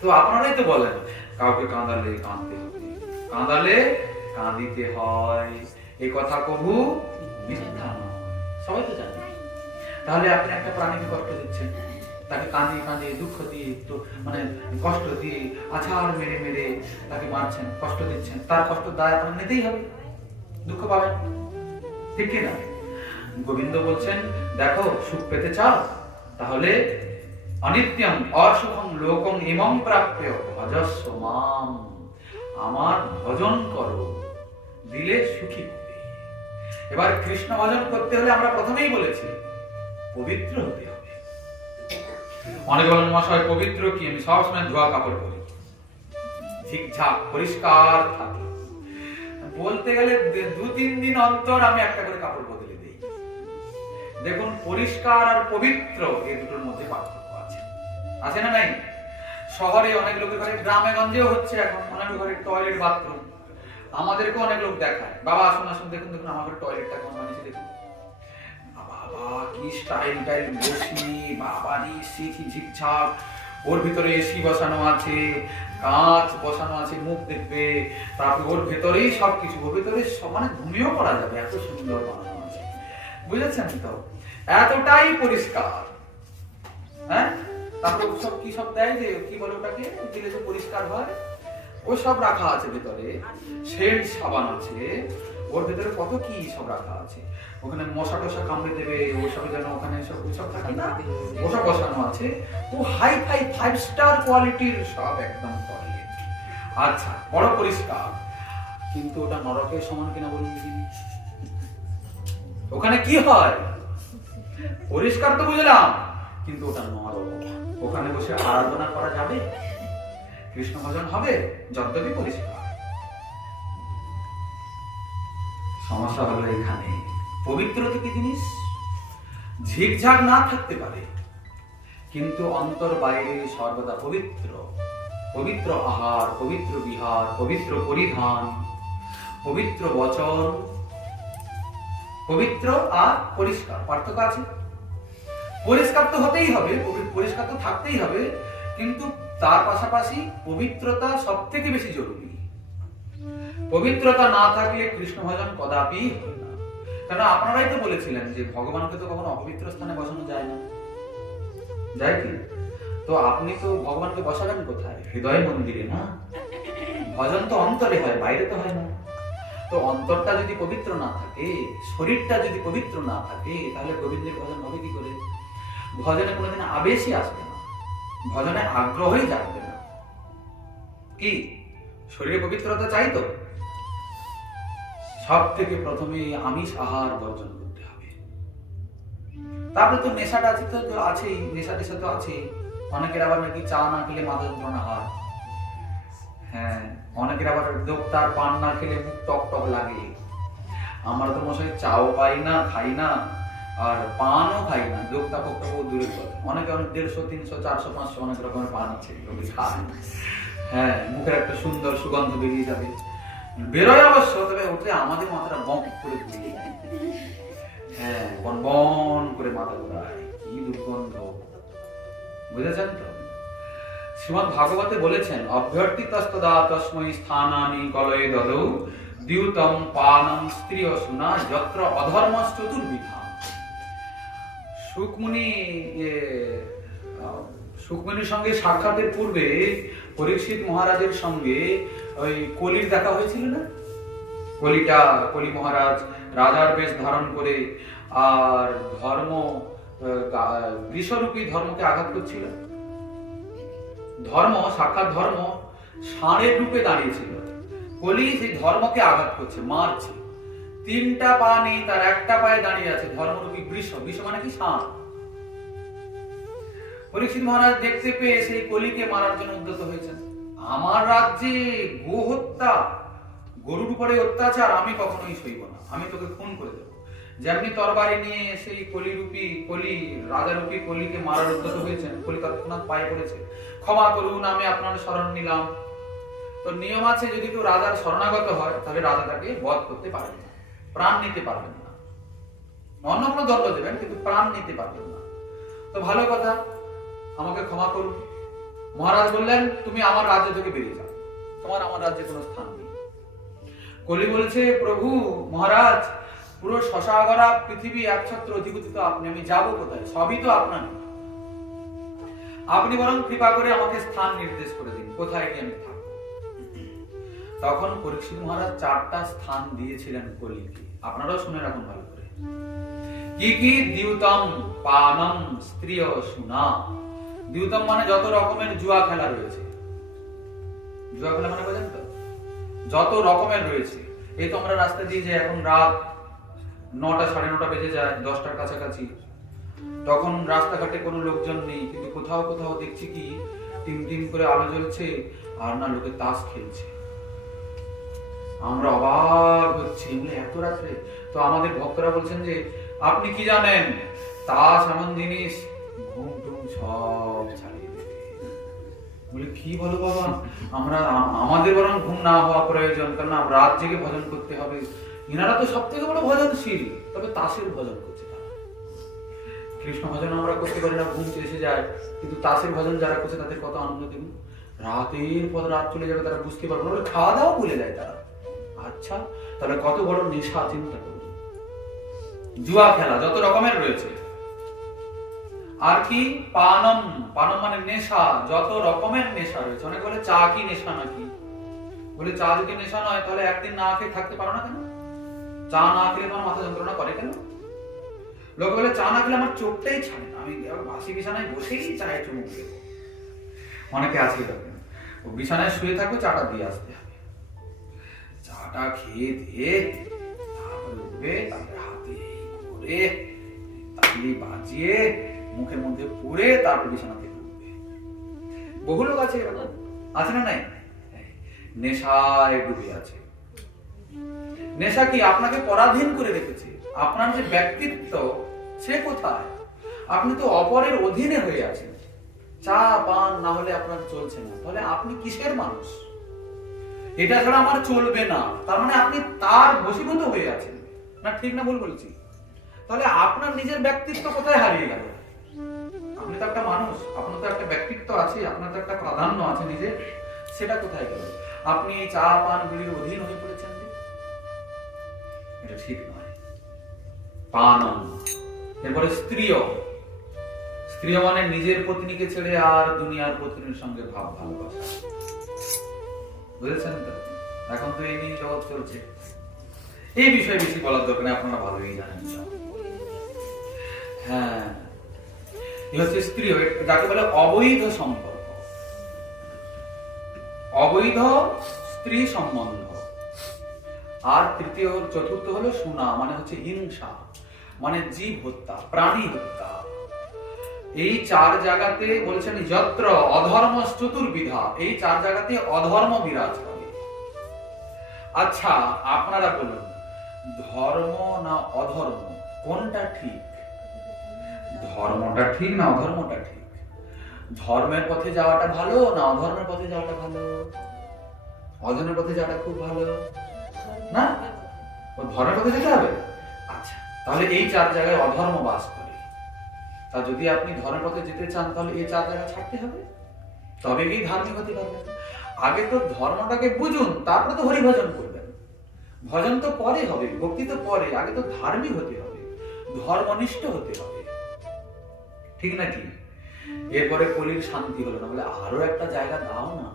তো আপনারাই তো বলেন কাউকে কাঁদালে কাঁদতে হবে, কাঁদালে কাঁদিতে হয়, এই কথা কবু মিথ্যা নয়, সবাই তো জানে। তাহলে আপনি একটা প্রাণীকে কষ্ট দিচ্ছেন, তাকে কাঁদিয়ে কাঁদিয়ে দুঃখ দিয়ে তো মানে কষ্ট দিয়ে আছাড় মেরে মেরে তাকে মারছেন, কষ্ট দিচ্ছেন, তার কষ্ট দায় আপনার নিতেই হবে, দুঃখ পাবেন, ঠিক কিনা? গোবিন্দ বলছেন দেখো সুখ পেতে চাও, তাহলে অনিত্যম অসুখং লোকং ইমং প্রাপ্য ভজস্ব মাম, আমার ভজন করো, দিলে সুখী হবে। এবার কৃষ্ণ ভজন করতে হলে আমরা প্রথমেই বলেছি পবিত্র হতে হবে। অনেক বলেন মশাই পবিত্র কি? আমি সবসময় ধোয়া কাপড় পরি, ঠিকঠাক পরিষ্কার থাকি। বলতে গেলে 2-3 দিন অন্তর আমি একটা করে কাপড় বদলে দিই। দেখুন পরিষ্কার আর পবিত্র এই দুটোর মধ্যে পার্থক্য আছে, আছে না নাই? শহরে অনেক লোকের ঘরে, গ্রামে গঞ্জেও হচ্ছে এখন অনেক ঘরে টয়লেট বাথরুম। আমাদেরকে অনেক লোক দেখায়, বাবা আসুন আসুন দেখুন দেখুন আমার টয়লেটটা কেমন বানিয়েছে দেখুন। বাবা কি স্টাইল টাইল বসি, বাবারি সে কি ঝিকঝাক, ওর ভিতরে এসি বসানো আছে, কাঁচ বসানো আছে, মুখ দেখবে, তারপর ওর ভেতরেই সবকিছু, ওর ভেতরে মানে ঘুমিয়েও পড়া যাবে, এত সুন্দর বানানো আছে, বুঝেছেন তো? এতটাই পরিষ্কার। হ্যাঁ, তারপর সব কি সব দেয় যে কি বলে ওটাকে দিলে যে পরিষ্কার হয়, ও সব রাখা আছে ভেতরে, সেন্ট সাবান আছে, ওর ভেতরে কত কি সব রাখা আছে, ওখানে মশা টশা কামড়ে দেবে ওসব যেন ওখানে সব থাকে না, ওসব বসানো আছে। ও হাই ফাই 5 স্টার কোয়ালিটির সব একদম টয়লেট। আচ্ছা বড় পরিষ্কার, কিন্তু ওটা নরকের সমান কিনা বলুন দিদি? ওখানে কি হয়? পরিষ্কার তো বুঝলাম, কিন্তু ওটা নরক, ওখানে বসে আরাধনা করা যাবে? কৃষ্ণ ভজন হবে যদ্যপি পরিষ্কার? সমস্যা হলো এখানে, পবিত্রতা কি জিনিস? ঝিকঝাক না থাকতে পারে, কিন্তু অন্তর বাইরে সর্বদা পবিত্র। পবিত্র আহার, পবিত্র বিহার, পবিত্র পরিধান, পবিত্র বচন, পবিত্র আর পরিষ্কার পার্থক্য আছে। পরিষ্কার তো হতেই হবে, পরিষ্কার তো থাকতেই হবে, কিন্তু তার পাশাপাশি পবিত্রতা সব থেকে বেশি জরুরি। পবিত্রতা না থাকলে কৃষ্ণ ভজন কদাপি হয় না। কেন আপনারাই তো বলেছিলেন যে ভগবানকে তো কখনো অপবিত্র স্থানে বসানো যায় না, যায় কি? তো আপনি তো ভগবানকে বসাবেন কোথায়? হৃদয় মন্দিরে না? ভজন তো অন্তরে হয়, বাইরে তো হয় না। তো অন্তরটা যদি পবিত্র না থাকে, শরীরটা যদি পবিত্র না থাকে, তাহলে গোবিন্দের ভজন হবে কি করে? ভজনে কোনোদিন আবেশই আসবে না, ভজনে আগ্রহই জাগবে না। কি শরীরে পবিত্রতা চাই তো সব থেকে প্রথমে আমিষ আহার বর্জন করতে হবে। তারপরে তো নেশাটা আছে, তো আছেই, নেশা টেশা তো আছেই। অনেকের আবার নাকি চা না খেলে মাথা যন্ত্রণা হয়। হ্যাঁ, অনেকের আবার দোক্তার পান না খেলে মুখ টক টক লাগে। আমরা তো মশাই চাও পাই না, খাই না, আর পানও খাই না। দোক্তা ফোক্তা বহু দূরের কথা। অনেকে অনেক 150, 300, 400, 500 অনেক রকমের পান আছে, হ্যাঁ, মুখের একটা সুন্দর সুগন্ধ বেরিয়ে যাবে, বেরোয় অবশ্য, তবে ওতে আমাদের মাথাটা বম করে ঘুরিয়ে যায়। হ্যাঁ, বন বন করে মাথা ঘোরায়, কি দুর্গন্ধ, বুঝেছেন তো? শ্রীমদ্ ভাগবতে বলেছেন, অভ্যর্থিতস্তদা তস্মৈ স্থানানি কলয়ে দদৌ দ্যুতম পানম স্ত্রিয় সুনা যত্র অধর্মস চতুর্বিধা। সুকমুনির সঙ্গে সাক্ষাতের পূর্বে পরীক্ষিত মহারাজের সঙ্গে ওই কলির দেখা হয়েছিল না? কলি মহারাজ রাজার বেশ ধারণ করে আর বৃষরূপী ধর্মকে আঘাত করছিল। ধর্ম, সাক্ষাৎ ধর্ম ষাঁড়ের রূপে দাঁড়িয়েছিল। কলি সেই ধর্মকে আঘাত করছে, মারছে। 3টা পা নেই, তার একটা পায়ে দাঁড়িয়ে আছে ধর্মরূপী বৃষ। বৃষ মানে কি? ষাঁড়। পরীক্ষিত মহারাজ দেখতে পেয়ে সেই কলিকে মারার জন্য উদ্যত হয়েছেন। আমার রাজ্যে গো হত্যা, গরুর উপরে অত্যাচার আমি কখনোই সইব না, আমি তোকে খুন করে দেবো। যেমনি তরবারি নিয়ে সেই রাজারূপী কলিকে মারার উদ্যত হয়েছেন, কলি তৎক্ষণাৎ পায়ে পড়েছে, ক্ষমা করুন, আমি আপনার শরণ নিলাম। তো নিয়ম আছে, যদি কেউ রাজার শরণাগত হয় তাহলে রাজা তাকে বধ করতে পারবেন না, প্রাণ নিতে পারবেন না। অন্য কোনো দণ্ড দেবেন, কিন্তু প্রাণ নিতে পারবেন না। তো ভালো কথা, আমাকে ক্ষমা করুন। মহারাজ বললেন, তুমি আমার রাজ্য থেকে বেরিয়ে যাও, তোমার আমার রাজ্যে কোনো স্থান নেই। কলি বলেছে, প্রভু মহারাজ, পুরো শশাগরা পৃথিবী একছত্র অধিপতি আপনি, আমি যাবো কোথায়? সবই তো আপনার। আপনি বরং কৃপা করে আমাকে স্থান নির্দেশ করে দিন, কোথায় গিয়ে আমি থাকবো। তখন পরীক্ষিত মহারাজ 4টা স্থান দিয়েছিলেন কলিকে, আপনারাও শুনে রাখুন ভালো করে। কি কি? দ্যুতম পানম স্ত্রিয় সুনা। দ্যুতম মানে যত রকমের জুয়া খেলা রয়েছে। জুয়া খেলা মানে বোঝেন তো? যত রকমের রয়েছে। এই তো আমরা রাস্তা দিয়ে যে এখন রাত 9টা, 9:30 বেজে যায়, 10টার কাছাকাছি, তখন রাস্তাঘাটে কোনো লোকজন নেই, কিন্তু কোথাও কোথাও দেখছি কি টিম টিম করে আলো জ্বলছে, আর না লোকে তাস খেলছে। আমরা অবাক হচ্ছি, এত রাত্রে। তো আমাদের ভক্তরা বলছেন যে, আপনি কি জানেন, তাস এমন জিনিস ঘুম টুম সব ছাড়িয়ে দেবে। বলে, কি বলো বাবা, আমাদের বরং ঘুম না হওয়া প্রয়োজন, কারণ রাত জেগে ভজন করতে হবে। এনারা তো সব থেকে বড় ভজনশীল, তবে তাসের ভজন করছে তারা। কৃষ্ণ ভজন আমরা করতে পারি না, ঘুম এসে যায়, কিন্তু তাসের ভজন যারা করছে তাদের কত আনন্দ দেখুন। রাতের পর রাত চলে যাবে, তারা বুঝতে পারবে না, খাওয়া দাওয়া ভুলে যায় তারা। আচ্ছা, তাহলে কত বড় নেশা, চিন্তা করুন। জুয়া খেলা যত রকমের রয়েছে। আর কি? পানম, পানম মানে নেশা, যত রকমের নেশা রয়েছে। অনেক বলে, চা কি নেশা নাকি? বলে, চা যদি নেশা নয় তাহলে একদিন না খেয়ে থাকতে পারো না কেন? চা না খেলে তোমার মাথা যন্ত্রণা করে কেন? লোক বলে, চা না খেলে আমার চোখটাই ছাড়ে না, আমি বাসি বিছানায় বসেই চায়ে চুমুক দেবো। অনেকে আছে এরকম, ও বিছানায় শুয়ে থাকবে, চাটা দিয়ে আসতে হবে। চাটা খেয়ে দিয়ে তারপরে উঠবে, তারপরে হাতে করে তালি বাজিয়ে মুখের মধ্যে পুরে তারপর বিছানা থেকে উঠবে। বহু লোক আছে এরকম, আছে না নাই? নেশায় ডুবে আছে। নেশা কি? আপনাকে পরাধীন করে রেখেছে। আপনার যে ব্যক্তিত্ব, সে কোথায়? আপনি তো অপরের অধীনে হয়ে আছেন। চা পান না হলে আপনার চলছে না, তাহলে আপনি কিসের মানুষ? এটা ছাড়া আমার চলবে না, তার মানে আপনি তার বশীভূত হয়ে আছেন না? ঠিক না ভুল বলছি? তাহলে আপনার নিজের ব্যক্তিত্ব কোথায় হারিয়ে গেল? আপনি তো একটা মানুষ, আপনার তো একটা ব্যক্তিত্ব আছে, আপনার তো একটা প্রাধান্য আছে নিজের, সেটা কোথায় গেল? আপনি চা পান বিড়ির অধীন হয়ে পড়েছেন। এটা ঠিক নয়। পানম। এরপরে স্ত্রীয়, স্ত্রীয় মানে নিজের পত্নীকে ছেড়ে আর দুনিয়ার পত্নীর সঙ্গে ভাব ভালোবাসা। বুঝেছেন তো? এখন তো এই নিয়ে জগৎ চলছে। এই বিষয়ে বেশি বলার দরকার নেই, আপনারা ভালোই জানেন। হ্যাঁ, এই হচ্ছে স্ত্রী, যাকে বলে অবৈধ সম্পর্ক, অবৈধ স্ত্রী সম্বন্ধ। আর তৃতীয় চতুর্থ হলো সুনা, মানে হচ্ছে হিংসা, মানে জীব হত্যা, প্রাণী হত্যা। এই চার জায়গাতে বলছেন যত্র অধর্ম চতুর্বিধা, এই চার জায়গাতে অধর্ম বিরাজ করে। আচ্ছা আপনারা বলুন, ধর্ম না অধর্ম কোনটা ঠিক? ধর্মটা ঠিক না অধর্মটা ঠিক? ধর্মের পথে যাওয়াটা ভালো না অধর্মের পথে যাওয়াটা ভালো? অধর্মের পথে যাওয়াটা খুব ভালো না, ধর্মের পথে যেতে হবে। আচ্ছা, তাহলে এই চার জায়গায় অধর্ম বাস করে। তা যদি আপনি ধর্মের পথে যেতে চান তাহলে এই চার জায়গা ছাড়তে হবে, তবে কি ধার্মিক হতে পারবেন। আগে তো ধর্মটাকে বুঝুন, তারপরে তো হরিভজন করবেন। ভজন তো পরে হবে, ভক্তি তো পরে, আগে তো ধার্মিক হতে হবে, ধর্মনিষ্ঠ হতে হবে, ঠিক নাকি? এরপরে কলির শান্তি হলো না, বলে আরো একটা জায়গা দাও না।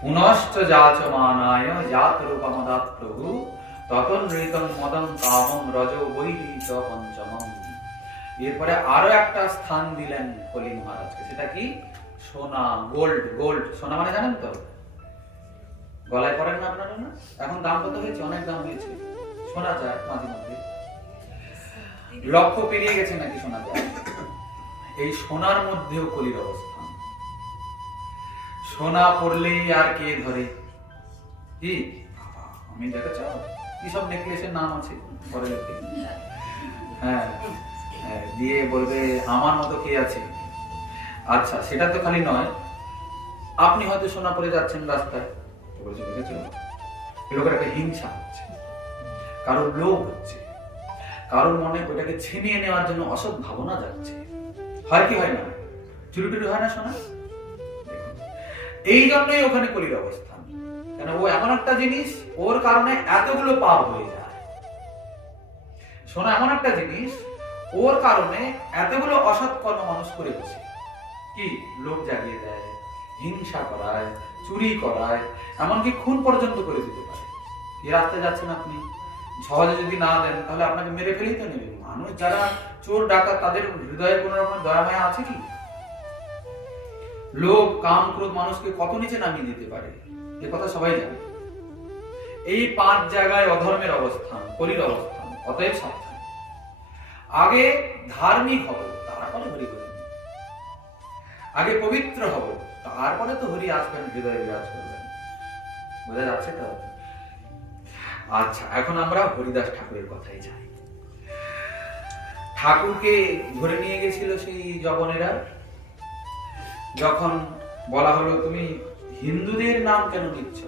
পুনশ্চ যাচমানায় জাত রূপমদাত প্রভু ততনৃতং মদং কামং রজ বৈরিচ পঞ্চমম। এরপরে আরো একটা স্থান দিলেন কলি মহারাজকে, সেটা কি? সোনা, গোল্ড। গোল্ড সোনা মানে জানেন তো, গলায় পরেন না আপনারা? না, এখন দাম কত হয়েছে? অনেক দাম হয়েছে। শোনা যায় মাঝে মাঝে, লক্ষ পেরিয়ে গেছে নাকি শোনা যায়। এই সোনার মধ্যেও কলির অবস্থান। সোনা পড়লেই আর কে ধরে? কি আমি দেখেছ কি সব নেকলেসের নাম আছে পরে লোকে, হ্যাঁ দিয়ে বলবে আমার মতো কে আছে। আচ্ছা, সেটা তো খালি নয়, আপনি হয়তো সোনা পরে যাচ্ছেন রাস্তায়, বলছে দেখেছ, লোকের একটা হিংসা হচ্ছে, কারোর লোভ হচ্ছে, কারোর মনে ওইটাকে ছিনিয়ে নেওয়ার জন্য অসৎ ভাবনা যাচ্ছে। হয় কি হয় না? চুরি টুরি হয় না সোনা? এই জন্যই ওখানে কলির অবস্থান। কেন? ও এমন একটা জিনিস, ওর কারণে এতগুলো পাপ হয়ে যায়। সোনা এমন একটা জিনিস, ওর কারণে এতগুলো অসৎ কর্ম মানুষ করে বসে। কি লোভ জাগিয়ে দেয়, হিংসা করায়, চুরি করায়, এমনকি খুন পর্যন্ত করে দিতে পারে। এই রাস্তায় যাচ্ছেন আপনি, সহজে যদি না দেন তাহলে আপনাকে মেরে ফেলেই তো নেবে। মানুষ যারা চোর ডাকাত, তাদের হৃদয়ে কোন রকম দয়া মায়া আছে কি? লোভ, কাম, ক্রোধ মানুষকে কত নিচে নামিয়ে দিতে পারে, এ কথা সবাই জানে। এই পাঁচ জায়গায় অধর্মের অবস্থান, কলির অবস্থান। অতএব সাবধান, আগে ধার্মিক হব, তারপরে হরি ভজন, আগে পবিত্র হব, তারপরে তো হরি আসবেন, হৃদয়ে বিরাজ করবেন। বোঝা যাচ্ছে তো? আচ্ছা, এখন আমরা হরিদাস ঠাকুরের কথাই যাই। ঠাকুরকে ধরে নিয়ে গেছিল সেই জবনেরা, যখন বলা হলো তুমি হিন্দুদের নাম কেন নিচ্ছ,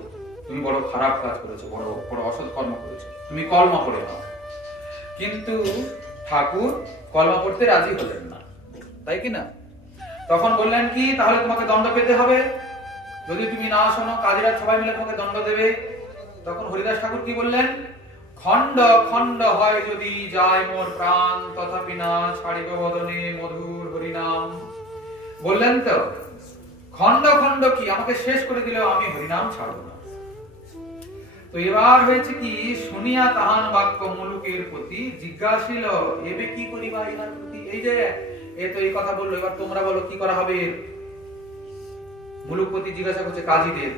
তুমি বড় খারাপ কাজ করেছো, বড় বড় অসৎ কর্ম করেছো, তুমি কলমা পড়ে নাও। কিন্তু ঠাকুর কলমা পড়তে রাজি হলেন না, তাই কি না? তখন বললেন কি, তাহলে তোমাকে দণ্ড পেতে হবে, যদি তুমি না শোনো কাজীরা সবাই মিলে তোমাকে দণ্ড দেবে। তখন হরিদাস ঠাকুর কি বললেন? খণ্ড খণ্ড হয় যদি যায় মোর প্রাণ, তথাপি না ছাড়িব বদনে মধুর হরিনাম। বললেন তো, খণ্ড খণ্ড কি, আমাকে শেষ করে দিলেও আমি হরিনাম ছাড়ব না। তো এবার হয়েছে কি, শুনিয়া তাহান বাক্য মুলুকের প্রতি জিজ্ঞাসিল, এবে কি করিবা ইহার প্রতি। এই যে এ তো এই কথা বললো, এবার তোমরা বলো কি করা হবে। মুলুকপতি জিজ্ঞাসা করছে কাজীদের,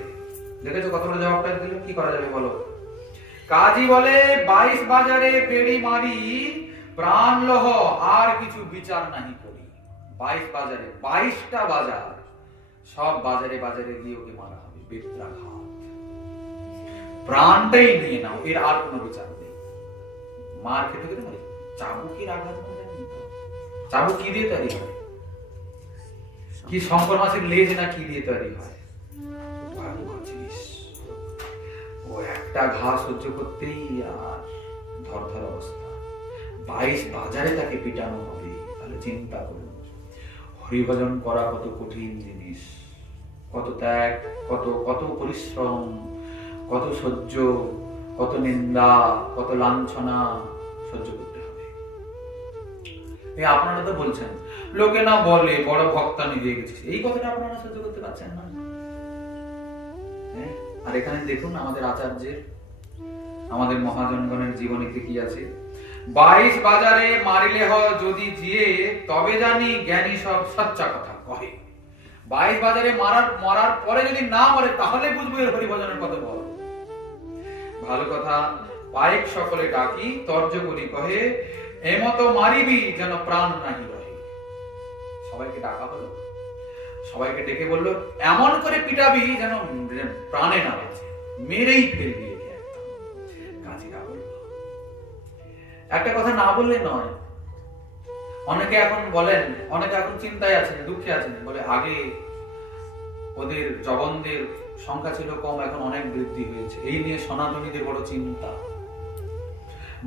দেখেছো কত বড় জবাবটা দিল, কি করা যাবে বলো। কাজী বলে 22 বাজারে বেড়ি মারি প্রাণ লহ, আর কিছু বিচার নাহি করি। 22 বাজারে, 22টা বাজার, সব বাজারে বাজারে গিয়ে ওকে মারা হবে, বেত্রাঘাত, প্রাণটাই নিয়ে নাও, এর আর কোনো বিচার নেই। মার খেতে খেতে পারে, চাবুকের আঘাত, চাবুক কি দিয়ে তৈরি হয়? কি শঙ্কর মাছের লেজ না কি দিয়ে তৈরি হয়? ও একটা ঘা সহ্য করতেই আর ধরধর অবস্থা। 22 বাজারে তাকে পিটানো হবে, তাহলে চিন্তা করুন হরিভজন করা কত কঠিন জিনিস, কত ত্যাগ, কত কত পরিশ্রম, কত সহ্য, কত নিন্দা, কত লাঞ্ছনা সহ্য করতে হবে। এই আপনারা তো বলছেন লোকে না বলে বড় ভক্তানি দিয়ে গেছিস, এই কথাটা আপনারা সহ্য করতে পারছেন না। আর এখানে দেখুন আমাদের আচার্যের, আমাদের মহাজনগণের জীবনীতে কি আছে, 22 বাজারে মারিলে হয় যদি জিয়ে, তবে জানি জ্ঞানী সব সচ্চা কথা কহে। 22 বাজারে মরার পরে যদি না মরে তাহলে বুঝবো এর হরিভজনের কত বড় ভালো কথা। পায়েক সকলে ডাকি তর্জ করি কহে, এমতো মারিবি যেন প্রাণ নাহি রহে। সবাইকে ডাকা হলো, সবাইকে ডেকে বললো এমন করে পিটাবি যেন প্রাণে না বাঁচে, মেরেই ফেলবি। কাজীরা বলল, একটা কথা না বললে নয়। অনেকে এখন বলেন, অনেকে এখন চিন্তায় আছেন, দুঃখে আছেন, বলে আগে ওদের জবনদের সংখ্যা ছিল কম, এখন অনেক বৃদ্ধি হয়েছে। এই নিয়ে সনাতনীদের বড় চিন্তা।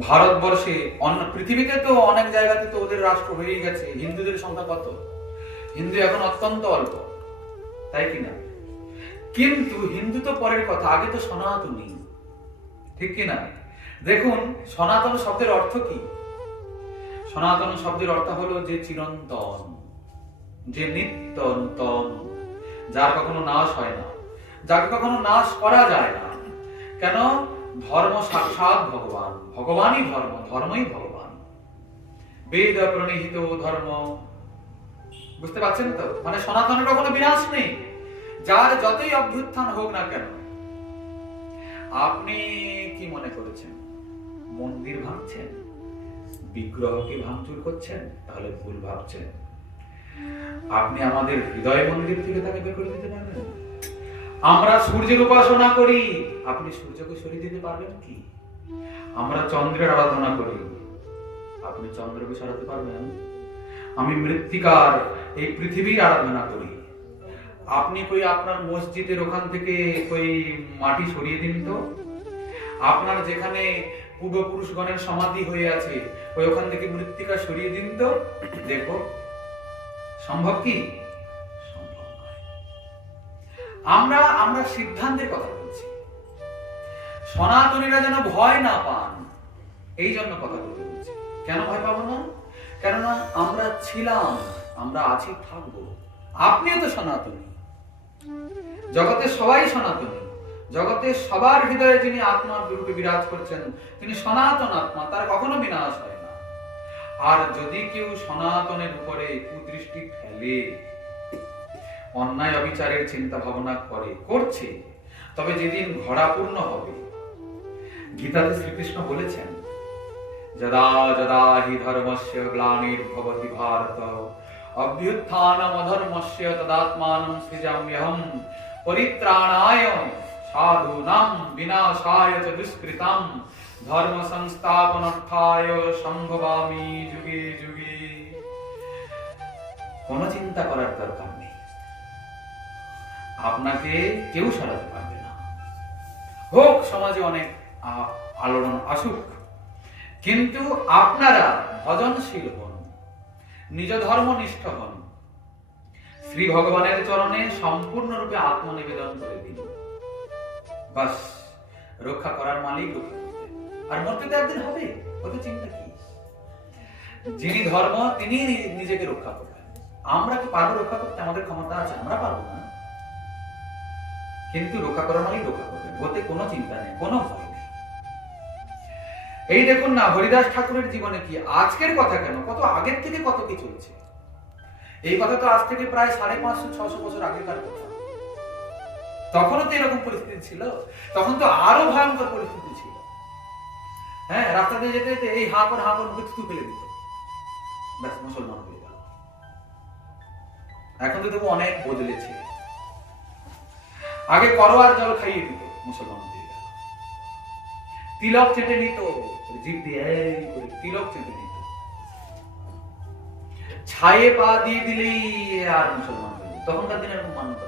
ভারতবর্ষে অন্য পৃথিবীতে তো অনেক জায়গাতে তো ওদের রাষ্ট্র হয়ে গেছে। হিন্দুদের সংখ্যা কত? হিন্দু এখন অত্যন্ত অল্প, তাই কিনা? কিন্তু হিন্দু তো পরের কথা, আগে তো সনাতনী, ঠিক কিনা? দেখুন সনাতন শব্দের অর্থ কি? সনাতন শব্দের অর্থ হলো যে চিরন্তন, যে নিত্য নূতন, যার কখনো নাশ হয় না, যাকে কখনো নাশ করা যায় না। কেন? ধর্ম সাক্ষাৎ ভগবান, ভগবানই ধর্ম, ধর্মই ভগবান। বেদ প্রণীহিত ধর্ম, বুঝতে পারছেন তো? মানে সনাতনের কখনো বিনাশ নেই, যার যতই অভ্যুত্থান হোক না কেন। আপনি কি মনে করেছেন মন্দির ভাঙছেন, বিগ্রহকে ভাঙচুর করছেন? তাহলে ভুল ভাবছেন। আপনি আমাদের হৃদয় মন্দির থেকে তাকে বের করে দিতে পারবেন? আমরা সূর্যের উপাসনা করি, আপনি সূর্যকে সরিয়ে দিতে পারবেন কি? আমরা চন্দ্রের আরাধনা করি, আপনি চন্দ্রকে সরাতে পারবেন? আমি মৃত্তিকার এই পৃথিবীর আরাধনা করি, আপনি কই আপনার মসজিদের ওখান থেকে কই মাটি সরিয়ে দিন তো। আপনার যেখানে পূর্বপুরুষগণের সমাধি হয়ে আছে ওই ওখান থেকে মৃত্তিকা সরিয়ে দিন তো, দেখো সম্ভব কি? সম্ভব নয়। আমরা সিদ্ধান্তের কথা বলছি। সনাতনীরা যেন ভয় না পান, এই জন্য কথা বলতে বলছি। কেন ভয় পাবো না? কেননা আমরা ছিলাম, আমরা আছি, থাকবো। আপনিও তো সনাতনী, জগতে সবাই সনাতনী, জগতে সবার হৃদয়ে যিনি আত্মা রূপে বিরাজ করছেন তিনি সনাতন আত্মা, তার কখনো বিনাশ হয় না। আর যদি কেউ সনাতনের উপরে কুদৃষ্টি ফেলে, অন্যায় অবিচারের চিন্তা ভাবনা করছে, তবে যেদিন ঘোড়া পূর্ণ হবে, গীতাতে শ্রীকৃষ্ণ বলেছেন যদা যদা হি ধর্মস্য গ্লানির্ভবতি ভারত অভ্যুত্থানম অধর্মস্য তদাত্মানং সৃজাম্যহম পরিত্রাণায় সাধূনাং বিনাশায় চ দুষ্কৃতাম ধর্ম সংস্থাপনার্থায় সম্ভবামি যুগে যুগে। কোনো চিন্তা করার দরকার নেই, আপনাকে কেউ সরাতে পারবে না। হোক সমাজে অনেক আলোড়ন আসুক, কিন্তু আপনারা ভজনশীল হন, নিজ ধর্মনিষ্ঠ হন, শ্রী ভগবানের চরণে সম্পূর্ণরূপে আত্মনিবেদন করে দিন। বাস, রক্ষা করার মালিক রক্ষা করতে, আর মরতে তো একদিন হবে, কত চিন্তা কি? যিনি ধর্ম তিনি নিজেকে রক্ষা করবেন। আমরা কি পারবো রক্ষা করতে? আমাদের ক্ষমতা আছে, আমরা পারবো না, কিন্তু রক্ষা করার মালিক রক্ষা করবেন, ওতে কোনো চিন্তা নেই, কোনো ভয় নেই। এই দেখুন না হরিদাস ঠাকুরের জীবনে কি আজকের কথা কেন, কত আগের থেকে কত কি চলছে। এই কথা তো আজ থেকে প্রায় 550-600 বছর আগেকার কথা। তখনও তো এরকম পরিস্থিতি ছিল, তখন তো আরো ভয়ঙ্কর পরিস্থিতি ছিল। হ্যাঁ, রাস্তা দিয়ে যেতে যেতে এই হাঁকর মুখে থুতু ফেলে দিত, ব্যাস মুসলমান হয়ে গেল। এখন তো দেখো অনেক বদলেছে। আগে করোয়ার জল খাইয়ে দিত, মুসলমান হয়ে গেল। তিলক চেটে নিত, জিভ দিয়ে তিলক চেটে নিত, ছায়ে পা দিয়ে দিলেই আর মুসলমান হয়ে যেত। তখনকার দিনের মান্যতা।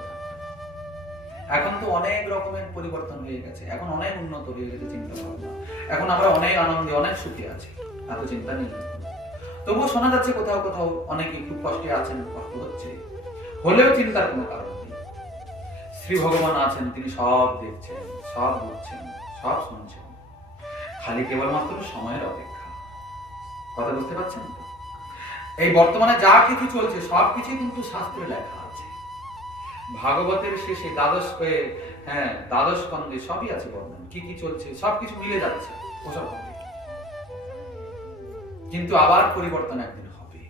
এখন তো অনেক রকমের পরিবর্তন হয়ে গেছে, এখন অনেক উন্নত হয়ে গেছে চিন্তা ভাবনা। এখন আমরা অনেক আনন্দে অনেক সুখে আছি, এত চিন্তা নেই। তবুও শোনা যাচ্ছে কোথাও কোথাও অনেকে খুব কষ্টে আছেন, কষ্ট হচ্ছে, হলেও চিন্তার কোনো কারণ নেই। শ্রী ভগবান আছেন, তিনি সব দেখছেন, সব বুঝছেন, সব শুনছেন। খালি কেবলমাত্র সময়ের অপেক্ষা। কথা বুঝতে পারছেন তো? এই বর্তমানে যা কিছু চলছে সবকিছু কিন্তু শাস্ত্রে লেখা আছে। ভাগবতের শেষে দ্বাদশ স্কন্ধে সবই আছে বর্ণনা, কি কি চলছে সবকিছু মিলে যাচ্ছে। ওসব হবে, কিন্তু আবার পরিবর্তন একদিন হবে।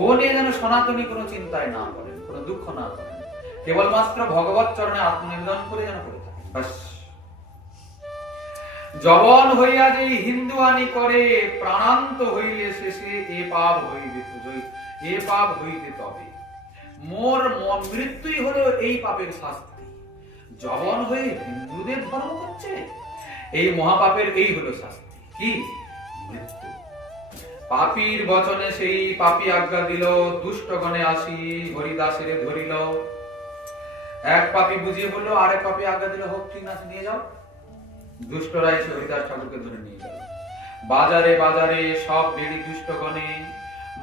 ও নিয়ে যেন সনাতনী কোনো চিন্তায় না করেন, কোনো দুঃখ না করেন, কেবলমাত্র ভগবত চরণে আত্মনিবেদন করে যেন করে থাকেন, বাস। জবন হইয়া যে হিন্দু আনি করে, প্রাণান্ত হইলে শেষে এ পাপ হইতে তবে। মোর মৃত্যুই হলো এই পাপের শাস্তি। জবন হয়ে হিন্দুদের ধর্ম করছে, এই মহাপাপের এই হলো শাস্তি, কি? মৃত্যু। পাপীর বচনে সেই পাপী আজ্ঞা দিল, দুষ্টগণে আসি হরিদাসের ধরিল। এক পাপী বুঝিয়ে বললো, আরেক পাপী আজ্ঞা দিল, হোক ঠিক আছে নিয়ে যাও। দুষ্টরা এসে হরিদাস ঠাকুরকে ধরে নিয়ে গেল। বাজারে বাজারে সব বেড়ি দুষ্টগণে,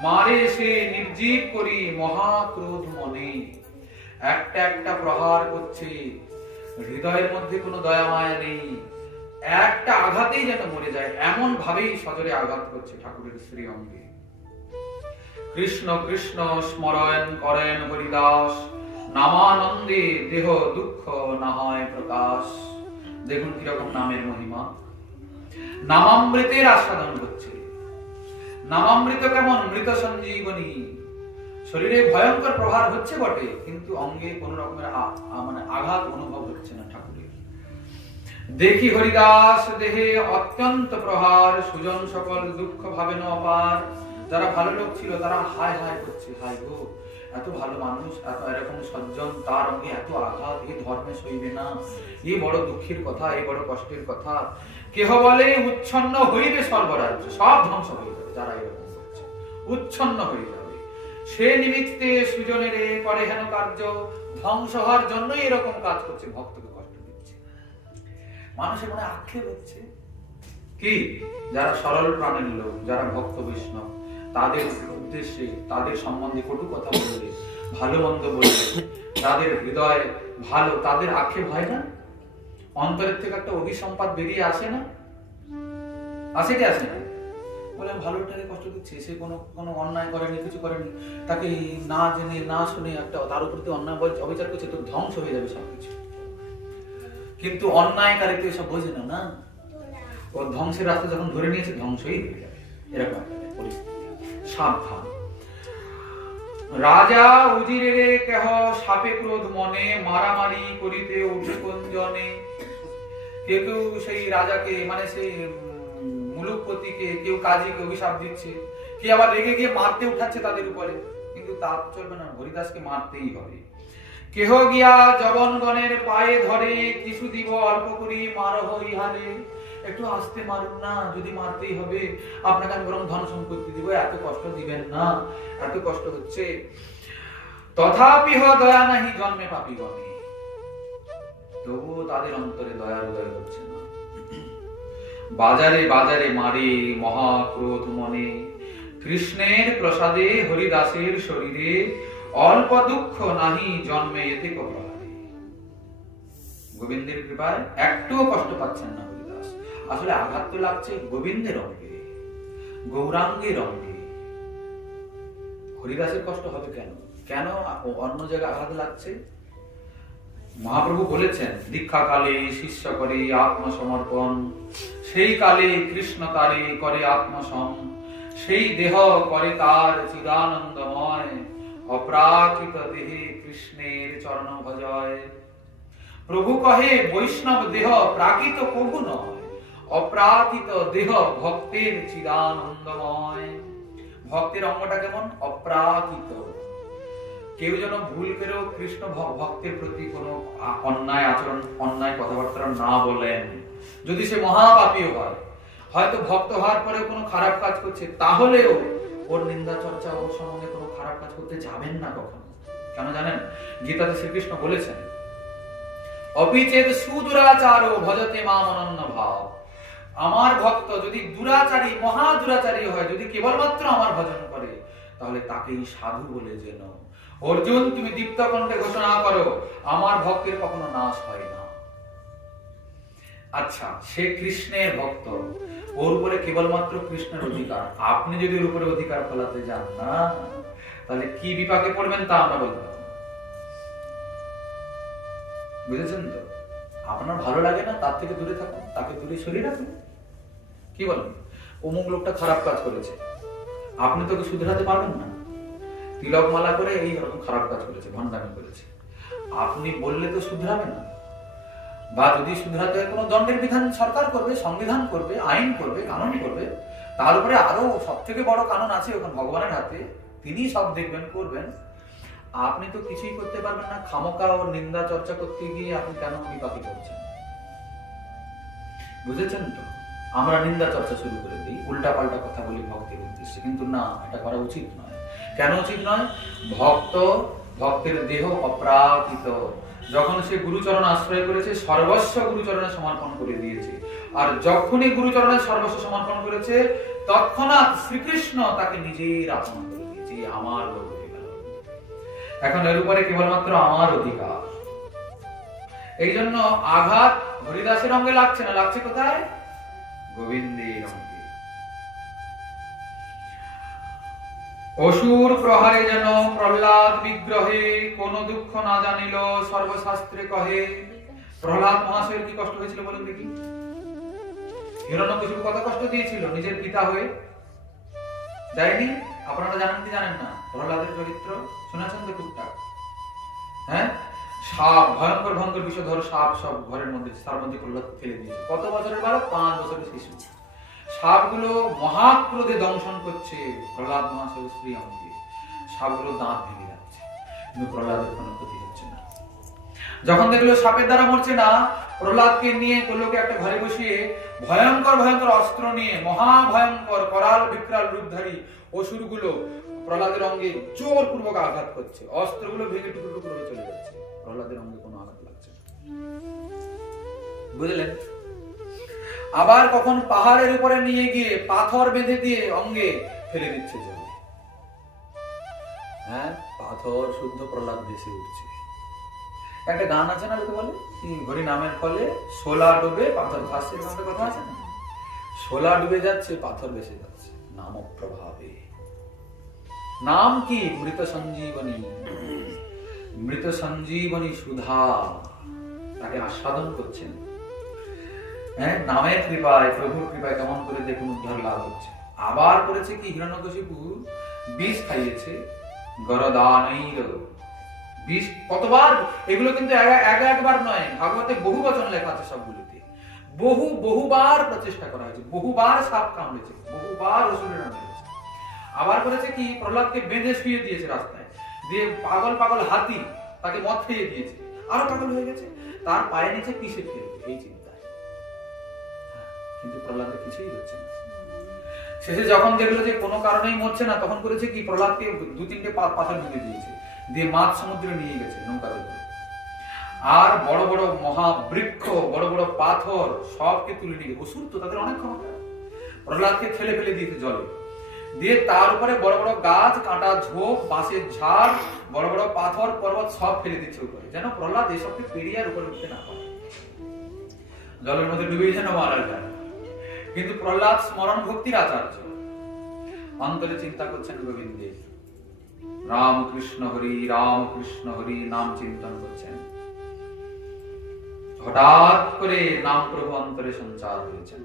মারে সে নির্জীব করি মহাক্রোধ মনে। একটা একটা প্রহার করছে, হৃদয়ের মধ্যে কোনো দয়া মায়া নেই, একটা আঘাতেই যেন মরে যায় এমন ভাবেই সজরে আঘাত করছে ঠাকুরের শ্রী অঙ্গে। কৃষ্ণ কৃষ্ণ স্মরণ করেন হরিদাস, নামানন্দে দেহ দুঃখ না হয় প্রকাশ। দেখুন কিরকম নামের মহিমা। নামামৃতের আস্বাদন হচ্ছে। নামামৃত কেমন? মৃত সঞ্জীবনী। শরীরে ভয়ঙ্কর প্রহার হচ্ছে বটে, কিন্তু অঙ্গে কোন রকমের আঘাত অনুভব হচ্ছে না ঠাকুরের। দেখি হরিদাস দেহে অত্যন্ত প্রহার, সুজন সকল দুঃখ ভাবেন অপার। যারা ভালো লোক ছিল তারা হায় হায় করছে, হায় গো, এত ভালো মানুষ, এত এরকম সজ্জন, তার অঙ্গে এত আঘাত, এই ধর্মে সইবে না, এই বড় দুঃখের কথা, এই বড় কষ্টের কথা। কেহ বলে উচ্ছন্ন হইবে সর্বরাজ্য, সব ধ্বংস হয়ে যাবে যারা এরকম করছে, উচ্ছন্ন হয়ে যাবে। সে নিমিত্তে সুজনের করে হেন কার্য, ধ্বংস হওয়ার জন্যই এরকম কাজ করছে, ভক্তকে কষ্ট দিচ্ছে। মানুষের মনে আক্ষেপ হচ্ছে কি? যারা সরল প্রাণের লোক, যারা ভক্ত বৈষ্ণব, তাদের উদ্দেশ্যে, তাদের সম্বন্ধে কটু কথা বললে, ভালো মন্দ বললে, তাদের হৃদয় ভালো, তাদের আক্ষেপ হয় না? অন্তরের থেকে একটা অভিসম্পাদ বেরিয়ে আসে না? আসে কি আসে না? বলে ভালোটাকে কষ্ট দিচ্ছে, সে কোনো অন্যায় করেনি, কিছু করেনি, তাকে না জেনে না শুনে একটা তার উপর অন্যায় অবিচার করছে, তো ধ্বংস হয়ে যাবে সবকিছু। কিন্তু অন্যায়কারী তো এসব বোঝে না, ও ধ্বংসের রাস্তা যখন ধরে নিয়েছে ধ্বংসই হয়ে যাবে, এরকম একটা পরিস্থিতি। সাবধান। রাজা উজিরে কেহ সাপে ক্রোধ মনে, মারামারি করিতে উঠে কুঞ্জনে। কেউ কেউ সেই রাজাকে, মানে সেই মুলুকপতিকে, কেউ কাজীকে অভিশাপ দিচ্ছে, কি আবার রেগে গিয়ে মারতে উঠাচ্ছে তাদের উপরে, কিন্তু তা চলবে না, হরিদাসকে মারতেই হবে। কেহ গিয়া জবনগণের পায়ে ধরে, কিছু দিব অল্প করি মারহ ইহারে। একটু আস্তে মারুন না, যদি মারতেই হবে আপনাকে আমি বরং ধন সম্পত্তি দিব, এত কষ্ট দিবেন না, এত কষ্ট হচ্ছে। তথাপি দয়া নাহি জন্মে পাপী গণে, তবুও তাদের অন্তরে দয়ার উদয় হচ্ছে না। বাজারে বাজারে মারে মহাক্রোধ মনে, কৃষ্ণের প্রসাদে হরিদাসের শরীরে, অল্প দুঃখ নাহি জন্মে এতে কপালে। গোবিন্দের কৃপায় একটুও কষ্ট পাচ্ছেন না হরিদাস। আসলে আঘাত তো লাগছে গোবিন্দের অঙ্গে, গৌরাঙ্গের অঙ্গে। হরিদাসের কষ্ট হবে কেন? কেন অন্য জায়গায় আঘাত লাগছে? মহাপ্রভু বলেছেন, দীক্ষা কালে শিষ্য করে আত্মসমর্পণ, সেই কালে কৃষ্ণ তারে করে আত্মসম। সেই দেহ করে তার চিদানন্দময়, অপ্রাকৃত দেহে কৃষ্ণের চরণ ভজয়। প্রভু কহে বৈষ্ণব দেহ প্রাকৃত প্রভু নয়, অপ্রাকৃত দেহ ভক্তের চিদানন্দময়। ভক্তের অঙ্গটা কেমন? অপ্রাকৃত। কেউ যেন ভুল করেও কৃষ্ণ ভক্তের প্রতি কোনো অন্যায় আচরণ, অন্যায় কথাবার্তা না বলেন। যদি সে মহাপাপীও হয়, হয়তো ভক্ত হওয়ার পরে কোনো খারাপ কাজ করছে, তাহলেও ওর নিন্দা চর্চা, ওর সম্বন্ধে কোনো খারাপ কাজ করতে যাবেন না কখনো। কেন জানেন? গীতাতে শ্রীকৃষ্ণ বলেছেন, অপিচেদ সুদুরাচারো ভজতে মাম অনন্য ভাব। আমার ভক্ত যদি দুরাচারী, মহা দুরাচারী হয়, যদি কেবলমাত্র আমার ভজন করে, তাহলে তাকেই সাধু বলে যেন। অর্জুন, তুমি দীপ্ত কণ্ঠে ঘোষণা করো, আমার ভক্তের কখনো নাশ হয় না। আচ্ছা, সে কৃষ্ণের ভক্ত, ওর উপরে কেবলমাত্র কৃষ্ণের অধিকার। আপনি যদি ওর উপরে অধিকার ফলাতে যান না, তাহলে কি বিপাকে পড়বেন তা আমরা বলতে পারবো। বুঝেছেন তো? আপনার ভালো লাগে না, তার থেকে দূরে থাকুন, তাকে দূরে সরিয়ে রাখুন। কি বলেন? অমুক লোকটা খারাপ কাজ করেছে, আপনি তোকে শুধরাতে পারবেন না। তিলক মালা করে এই রকম খারাপ কাজ করেছে, ভণ্ডামি করেছে, আপনি বললে তো শুধরাবে না। বা যদি শুধরাতে কোনো দণ্ডের বিধান সরকার করবে, সংবিধান করবে, আইন করবে, কানুন করবে, তার উপরে আরো সব থেকে বড় কানুন আছে ওখানে ভগবানের হাতে, তিনি সব দেখবেন, করবেন। আপনি তো কিছুই করতে পারবেন না। খামোকা ও নিন্দা চর্চা করতে গিয়ে আপনি কেন বিপাকে পড়ছেন? বুঝেছেন তো? আমরা নিন্দা চর্চা শুরু করে দিই, উল্টা পাল্টা কথা বলি ভক্তির উদ্দেশ্যে, কিন্তু না, এটা করা উচিত নয়। কেন উচিত নয়? ভক্তের দেহ অপ্রাকৃত। যখন সে গুরুচরণ আশ্রয় করেছে, সর্বস্ব গুরুচরণে সমর্পণ করে দিয়েছে। আর যখনই গুরুচরণে সর্বস্ব সমর্পণ করেছে, তৎক্ষণাৎ শ্রীকৃষ্ণ তাকে নিজের আপন করে দিয়েছে। আমার লোক হয়ে গেল। এখন এর উপরে কেবলমাত্র আমার অধিকার। এই জন্য আঘাত হরিদাসের অঙ্গে লাগছে না, লাগছে কোথায়? গোবিন্দের অঙ্গে। অসুর প্রহারে যেন প্রহ্লাদ বিগ্রহে কোন দুঃখ না জানিল, সর্বশাস্ত্রে কহে। প্রহ্লাদ মহাশয়ের কি কষ্ট হয়েছিল বলুন দেখি? হিরণ্যকশিপু কত কষ্ট দিয়েছিল নিজের পিতা হয়ে? যায়নি? আপনারা জানেন কি জানেন না? প্রহ্লাদের চরিত্র শুনেছেন তো টুকটাক? হ্যাঁ, সাপ, ভয়ঙ্কর ভয়ঙ্কর বিষধর সাপ সব ঘরের মধ্যে, তার মধ্যে প্রহ্লাদ ফেলে দিয়েছে। কত বছরের বালক? 5 বছরের শিশু। সাপগুলো মহাক্রোধে দংশন করছে প্রহ্লাদ মহাশয়ের স্ত্রী অঙ্গে। সাপগুলো দাঁত ভেঙে যাচ্ছে, কিন্তু প্রহ্লাদের কোনো ক্ষতি হচ্ছে না। যখন দেখলো সাপের দ্বারা মরছে না, প্রহ্লাদকে নিয়ে করলোকে একটা ঘরে বসিয়ে ভয়ঙ্কর ভয়ঙ্কর অস্ত্র নিয়ে, মহাভয়ঙ্কর করাল বিকরাল রূপধারী অসুরগুলো প্রহ্লাদের অঙ্গে জোর পূর্বক আঘাত করছে। অস্ত্রগুলো ভেঙে টুকরো টুকরো হয়ে চলে যাচ্ছে, প্রহ্লাদের অঙ্গে কোনো আঘাত লাগছে না। বুঝলেন? আবার কখন পাহাড়ের উপরে নিয়ে গিয়ে পাথর বেঁধে দিয়ে অঙ্গে ফেলে দিচ্ছে জলে। হ্যাঁ, পাথর শুদ্ধ প্রহ্লাদ ভেসে উঠছে। একটা গান আছে না, লোকে বলে হরি নামের ফলে শোলা ডুবে পাথর ভাসছে, গানটা কথা আছে না? শোলা ডুবে যাচ্ছে, পাথর ভেসে যাচ্ছে নাম প্রভাবে। নাম কি? মৃত সঞ্জীবনী। মৃত সঞ্জীবনী সুধা তাকে আস্বাদন করছেন। হ্যাঁ, নামের কৃপায়, প্রভুর কৃপায় কেমন করে দেখুন উদ্ধার লাভ হচ্ছে। আবার করেছে কি? হিরণ্যকশিপু বিষ খাইয়েছে, গরদানৈর বিষ। কতবার? এগুলো কিন্তু একবার নয়, ভাগবতে বহু বচন লেখা আছে সবগুলিতে। বহুবার প্রচেষ্টা করা হয়েছে, বহুবার সাপ কামড়েছে, বহুবার অসুরের নাম হয়েছে। আবার করেছে কি? প্রহ্লাদকে বেঁধে শুয়ে দিয়েছে রাস্তায়, দিয়ে পাগল পাগল হাতি তাকে মদ খেয়ে দিয়েছে, আরো পাগল হয়ে গেছে, তার পায়ে নিচে পিষে ফেলবে এই চিন্তায়। কিন্তু প্রহ্লাদের কিছুই হচ্ছে না। শেষে যখন দেখলো যে কোনো কারণেই মরছে না, তখন করেছে কি? প্রহ্লাদকে 2-3টে পাথর ঢুকে দিয়েছে, দিয়ে মাছ সমুদ্রে নিয়ে গেছে নৌকার উপরে। আর বড় বড় মহাবৃক্ষ, বড় বড় পাথর সবকে তুলে নিয়ে, অসুর তো তাদের অনেক ক্ষমতা, প্রহ্লাদকে ঠেলে ফেলে দিয়েছে জলে। দিয়ে তার উপরে বড় বড় গাছ, কাঁটা ঝোপ, বাঁশের ঝাড়, বড় বড় পাথর পর্বত সব ফেলে দিচ্ছে উপরে, যেন প্রহ্লাদ এসবকে পেরিয়ে আর উপরে উঠতে না পারে, জলের মধ্যে ডুবে যেন মারা যায়। কিন্তু প্রহ্লাদ স্মরণ ভক্তির আচার্য, অন্তরে চিন্তা করছেন গোবিন্দের, রামকৃষ্ণ হরি নাম চিন্তন করছেন। হঠাৎ করে নাম প্রভু অন্তরে সঞ্চার হয়েছেন।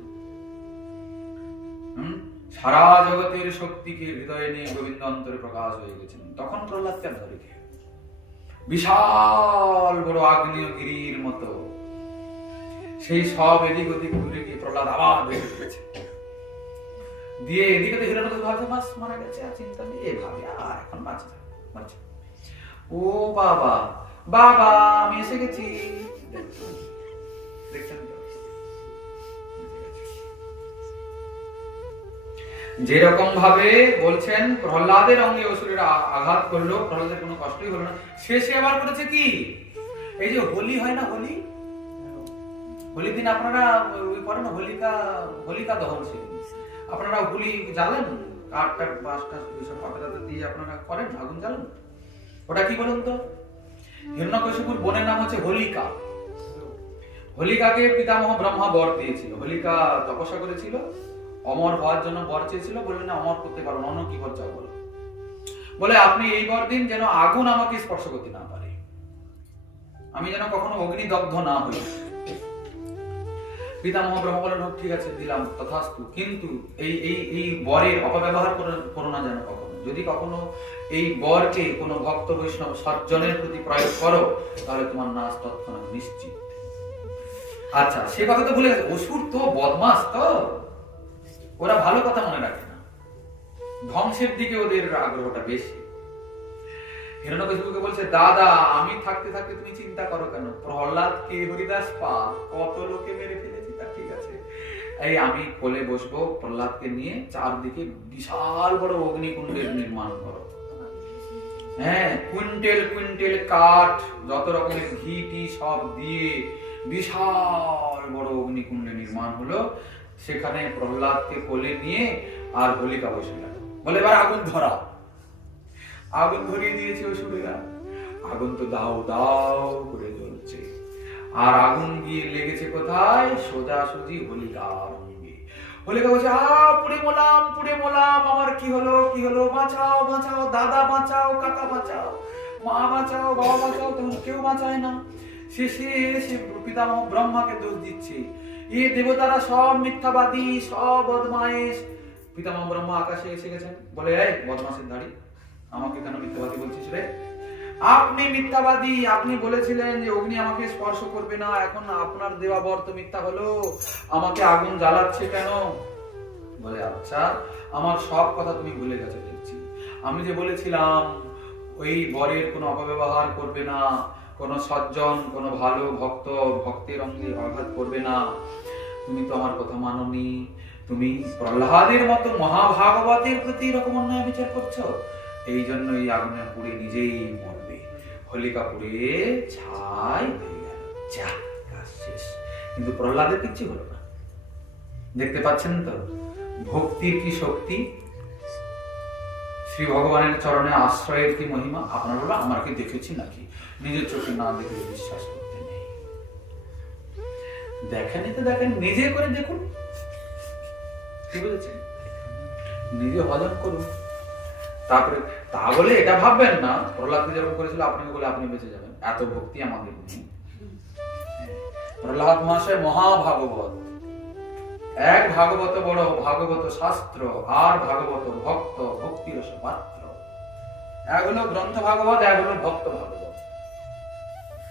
সারা জগতের শক্তিকে হৃদয়ে নিয়ে গোবিন্দ অন্তরে প্রকাশ হয়ে গেছেন। তখন প্রহ্লাদ কেন ধরে খেয়ে বিশাল বড় আগ্নেয়গিরির মতো সেই সব এদিক ওদিক ঘুরে গিয়ে প্রহ্লাদ আবার বেরিয়ে গেছে। দিয়ে এদিকে তো হিরণ্যকশিপু ভাবছে মাস মারা গেছে, আর চিন্তা নেই, এভাবে আর এখন বাঁচা। ও বাবা, বাবা আমি এসে গেছি। দেখছেন তো যেরকম ভাবে বলছেন প্রহ্লাদের অঙ্গে অসুরের আঘাত করলো, প্রহ্লাদের কোনো কষ্টই হলো না। শেষে আবার করেছে কি? এই যে হোলি হয় না, হোলির দিন আপনারা ওই করেন না, হোলিকা দহন, আপনারা হোলি জ্বালেন, কাঠ বাঁশ টাস ওইসব পাতা দিয়ে আপনারা করেন, আগুন জ্বালেন। ওটা কি বলুন তো? হিরণ্যকশিপুর বোনের নাম হচ্ছে হোলিকা। হোলিকাকে পিতামহ ব্রহ্মা বর দিয়েছিল। হোলিকা তপস্যা করেছিল, অমর হওয়ার জন্য বর চেয়েছিল। বললেন না, অমর করতে পারো না, অন্য কি বর চাও বলো। বলে আপনি এই বর দিন যেন আগুন আমাকে স্পর্শ করতে না পারে, আমি যেন কখনো অগ্নিদগ্ধ না হই। পিতামহ ব্রহ্মা বলেন হোক, ঠিক আছে দিলাম, তথাস্তু। কিন্তু এই এই এই বরের অপব্যবহার করো না যেন কখনো। যদি কখনো এই বরকে কোনো ভক্ত বৈষ্ণব সজ্জনের প্রতি প্রয়োগ করো, তাহলে তোমার নাশ তৎক্ষণাৎ নিশ্চিত। আচ্ছা, সে কথা তো ভুলে গেছে। অসুর তো বদমাস, তো ওরা ভালো কথা মনে রাখে না, ধ্বংসের দিকে ওদের আগ্রহটা বেশি। হিরণ্যকশিপুকে বলছে, দাদা আমি থাকতে থাকতে তুমি চিন্তা করো কেন? প্রহ্লাদকে হরিদাস পা কত লোকে মেরে ফেলেছি, তা ঠিক আছে, এই আমি কোলে বসবো, প্রহ্লাদকে নিয়ে চারদিকে বিশাল বড় অগ্নিকুণ্ডের নির্মাণ করো। হ্যাঁ, কুইন্টেল কুইন্টেল কাঠ, যত রকমের ঘি টি সব দিয়ে বিশাল বড় অগ্নিকুণ্ডে নির্মাণ হলো। সেখানে প্রহ্লাদকে কোলে নিয়ে আর হোলিকা বসে গেল। বলে এবার আগুন ধরা। আগুন ধরিয়ে দিয়েছে অসুরেরা। আগুন তো দাও দাও করে জ্বলছে, আর আগুন গিয়ে লেগেছে কোথায়? সোজাসুজি হোলিকার অঙ্গে। হোলিকা বলছে, পুড়ে মোলাম, আমার কি হলো, কি হলো, বাঁচাও বাঁচাও, দাদা বাঁচাও, কাকা বাঁচাও, মা বাঁচাও, বাবা বাঁচাও, তখন কেউ বাঁচায় না। শেষে সে পিতামহ ব্রহ্মাকে দোষ দিচ্ছে, এ দেবতারা সব মিথ্যাবাদী, সব বদমাইশ। পিতামহ ব্রহ্মা আকাশে এসে গেছেন, বলে এই বদমাশের ধাড়ি, আমাকে কেন মিথ্যাবাদী বলছিস রে? আপনি মিথ্যাবাদী, আপনি বলেছিলেন যে অগ্নি আমাকে স্পর্শ করবে না, এখন আপনার দেওয়া বর তো মিথ্যা হলো, আমাকে আগুন জ্বালাচ্ছে কেন? বলে আচ্ছা, আমার সব কথা তুমি ভুলে গেছো দেখছি। আমি যে বলেছিলাম ওই বরের কোনো অপব্যবহার করবে না, কোনো সজ্জন, কোনো ভালো ভক্ত ভক্তের অঙ্গে আঘাত করবে না, তুমি তো আমার কথা মানোনি। তুমি প্রহ্লাদের মতো মহাভাগবতের প্রতি এরকম অন্যায় বিচার করছো, এই জন্য এই আগুনে পুড়ে নিজেই মরবে। হোলিকা পুড়ে ছাই হয়ে গেল, যা কাজ শেষ। কিন্তু প্রহ্লাদের কিচ্ছু হলো না। দেখতে পাচ্ছেন তো ভক্তির কি শক্তি, শ্রী ভগবানের চরণে আশ্রয়ের কি মহিমা। আপনারা বলবেন আমার কি দেখেছি নাকি? নিজের চোখে না দেখে বিশ্বাস করতে নেই। দেখেনি তো দেখেন, নিজে করে দেখুন, কি বুঝেছেন? নিজে হজম করুন। তারপরে তা বলে এটা ভাববেন না প্রহ্লাদকে যেরকম করেছিল আপনাকে বলে আপনি বেঁচে যাবেন, এত ভক্তি আমাদের নেই। প্রহ্লাদ মহাশয় মহাভাগবত, এক ভাগবত বড়, ভাগবত শাস্ত্র, আর ভাগবত ভক্ত, ভক্তি রস পাত্র। এক হলো গ্রন্থ ভাগবত, এক হলো ভক্ত ভাগবত।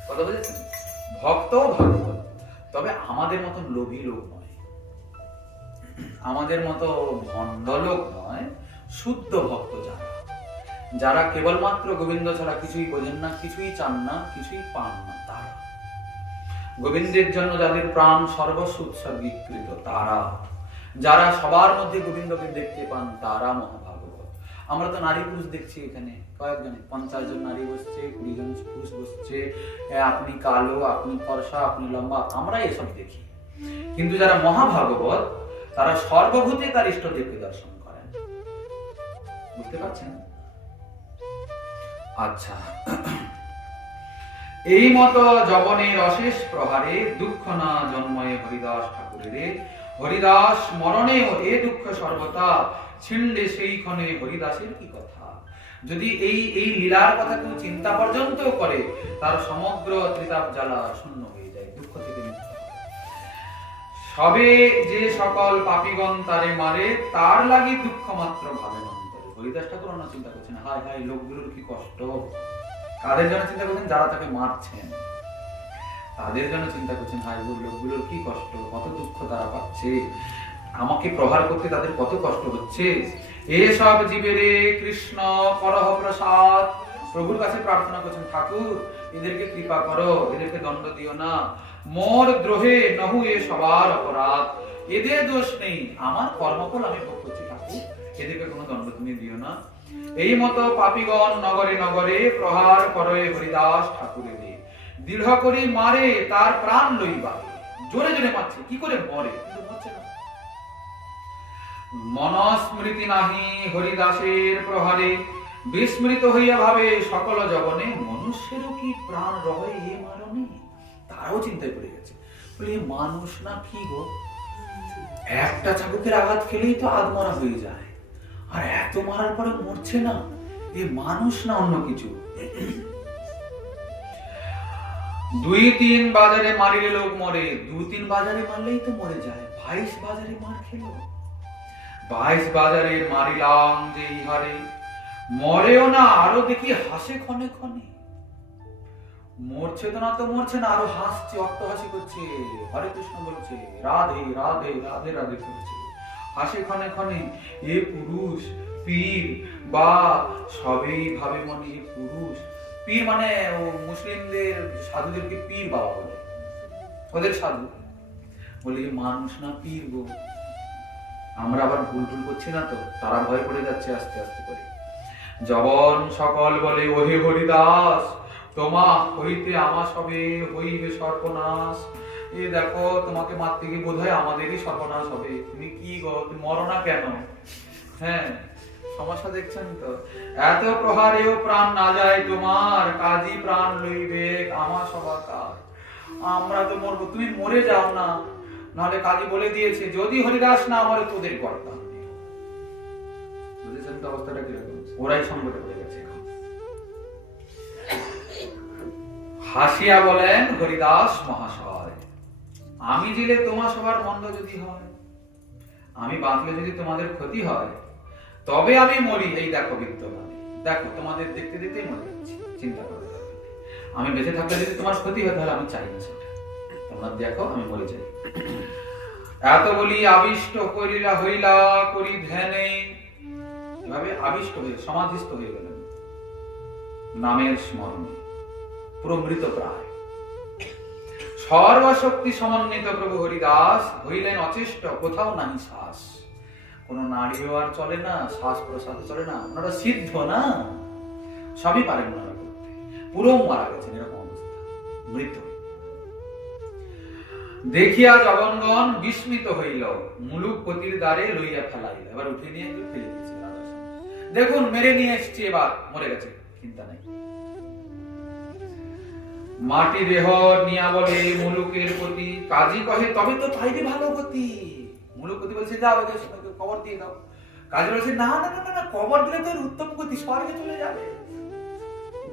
কথা বুঝেছেন? ভক্ত ভাগবত, তবে আমাদের মতো লোভী লোক নয়, আমাদের মতো ভণ্ড লোক নয়, শুদ্ধ ভক্ত যারা কেবলমাত্র গোবিন্দ ছাড়া কিছুই বোঝেন না, কিছুই চান না, কিছুই পান না, তারা গোবিন্দের জন্য যাদের প্রাণ সর্বস্ব উৎসর্গীকৃত, তারা যারা সবার মধ্যে গোবিন্দকে দেখতে পান, তারা মহাভাগবত। আমরা তো নারী পুরুষ দেখছি এখানে কয়েকজনে, 50 জন নারী বসছে, 20 জন পুরুষ বসছে, আপনি কালো, আপনি ফর্সা, আপনি লম্বা, আমরা এসব দেখি। কিন্তু যারা মহাভাগবত, তারা সর্বভূতে তার ইষ্টদেবকে দর্শন করেন। বুঝতে পারছেন? আচ্ছা, এই মতো জবনের অশেষ প্রহারে দুঃখ না জন্ময়ে হরিদাস ঠাকুরের, হরিদাস মরণেও এ দুঃখ সর্বতা ছিন্ডে সেই ক্ষণে হরিদাসের কি কথা। যদি এই লীলার কথা কেউ চিন্তা পর্যন্ত করে, তার সমগ্র ত্রিতাপ জ্বালা শূন্য হয়ে যায়, দুঃখ থেকে মুক্ত হয়। সবে যে সকল পাপীগণ তারে মারে, তার লাগি দুঃখ মাত্র ভাবে অন্তরে। হরিদাস ঠাকুর অন্য চিন্তা করছেন, হায় হায় লোকগুলোর কি কষ্ট। কাদের জন্য চিন্তা করছেন? যারা তাকে মারছেন, তাদের জন্য চিন্তা করছেন, হায় লোকগুলোর কি কষ্ট, কত দুঃখ তারা পাচ্ছে, আমাকে প্রহার করতে তাদের কত কষ্ট হচ্ছে। এসব জীবেরে কৃষ্ণ করহ প্রসাদ, প্রভুর কাছে প্রার্থনা করছেন, ঠাকুর এদেরকে কৃপা করো, এদেরকে দণ্ড দিও না। মোর দ্রোহে নহু এ সবার অপরাধ, এদের দোষ নেই, আমার কর্মফল আমি ভোগ করছি, ঠাকুর এদেরকে কোনো দণ্ড তুমি দিও না। এই মতো পাপীগণ নগরে নগরে প্রহার করে হরিদাস ঠাকুরের, দৃঢ় করি মারে তার প্রাণ লইবা। জোরে জোরে মারছে, কি করে মরে, কিন্তু মরছে না। মনস্মৃতি নাহি হরিদাসের প্রহারে, বিস্মৃত হইয়া ভাবে সকল জগনে, মনুষ্যেরও কি প্রাণ রহে এ মারণে। তারাও চিন্তায় পড়ে গেছে, বলি মানুষ না কি গো, একটা চাবুকের আঘাত খেলেই তো আধমরা হয়ে যায়, আর এত মারার পরে মরছে না, এ মানুষ না অন্য কিছু। 2-3 বাজারে মারিলে লোক মরে, 2-3 বাজারে মারলেই তো মরে যায়, 22 বাজারে মার খেলো, 22 বাজারে মারিলাম যে ইহারে, মরেও না আরো দেখি হাসে ক্ষণে ক্ষণে। মরছে তো না, তো মরছে না, আরো হাসছে, অট্টহাসি করছে, হরে কৃষ্ণ বলছে, রাধে রাধে রাধে রাধে করছে, হাসে ক্ষণে ক্ষণে। এ পুরুষ পীর বা সবেই ভাবে মনে এ পুরুষ। পীর মানে ও মুসলিমদের সাধুদেরকে পীর বাবা বলে, ওদের সাধু বলে মানুষ না পীর গো। আমরা আবার ভুল ভুল করছি না তো, তারা ভয় পড়ে যাচ্ছে আস্তে আস্তে করে। জবন সকল বলে ওহে হরিদাস, তোমা হইতে আমা সবে হইবে সর্বনাশ। এ দেখো তোমাকে মারতে গিয়ে বোধ হয় আমাদেরই সর্বনাশ হবে, তুমি কি গো, তুমি মরো না কেন? হ্যাঁ, সমস্যা দেখছেন তো। এত প্রহারেও প্রাণ না যায় তোমার, কাজী প্রাণ লইবে আমা সবাকার। আমরা তো মরবো, তুমি মরে যাও না, নাহলে কাজী বলে দিয়েছে যদি হরিদাস না মরে তোদের কর্তা। বুঝেছেন তো অবস্থাটা কিরকম? ওরাই সংকটে পড়ে গেছে। হাসিয়া বলেন হরিদাস মহাশয়, আমি দিলে তোমার সবার মন্দ যদি হয়, আমি বাঁচলে যদি তোমাদের ক্ষতি হয়, তবে আমি মরি। এই দেখো বিদ্যমান, দেখো তোমাদের দেখতে দেখতে মরে যাচ্ছি, চিন্তা করো। আমি বেঁচে থাকলে যদি তোমার ক্ষতি হয়, তাহলে আমি চাই না সেটা, তোমরা দেখো আমি মরে যাই। এত বলি আবিষ্ট করিলা হইলা করি ধ্যানে, এভাবে আবিষ্ট হয়ে সমাধিস্থ হয়ে গেলেন নামের স্মরণে, পুরো মৃত প্রায়। সর্বশক্তি সমন্বিত প্রভু হরিদাস হইলেন অচেষ্ট, কোথাও নাহি শ্বাস। কোন নাড়িও আর চলে না, শ্বাস প্রশ্বাস চলে না, ওনারা সিদ্ধ না, সবই পারেন ওনারা করতে, পুরো মারা গেছেন, এরকম অবস্থা, মৃত। দেখিয়া জগনগণ বিস্মিত হইল, মুলুক পতির দ্বারে লইয়া ফেলাইল। এবার উঠে নিয়ে ফেলে দিয়েছে রাজার সামনে। দেখুন মেরে নিয়ে এসছি, এবার মরে গেছে, চিন্তা নেই। মাটি দেহ নিয়া বলে মুলুকের পতি, কাজী কহে তবে তো পাইবে ভালো গতি। মুলুক পতি বলছে যাও এদের কবর দিয়ে দাও। কাজী বলছে না না না না, কবর দিলে তো উত্তম গতি, স্বর্গে চলে যাবে,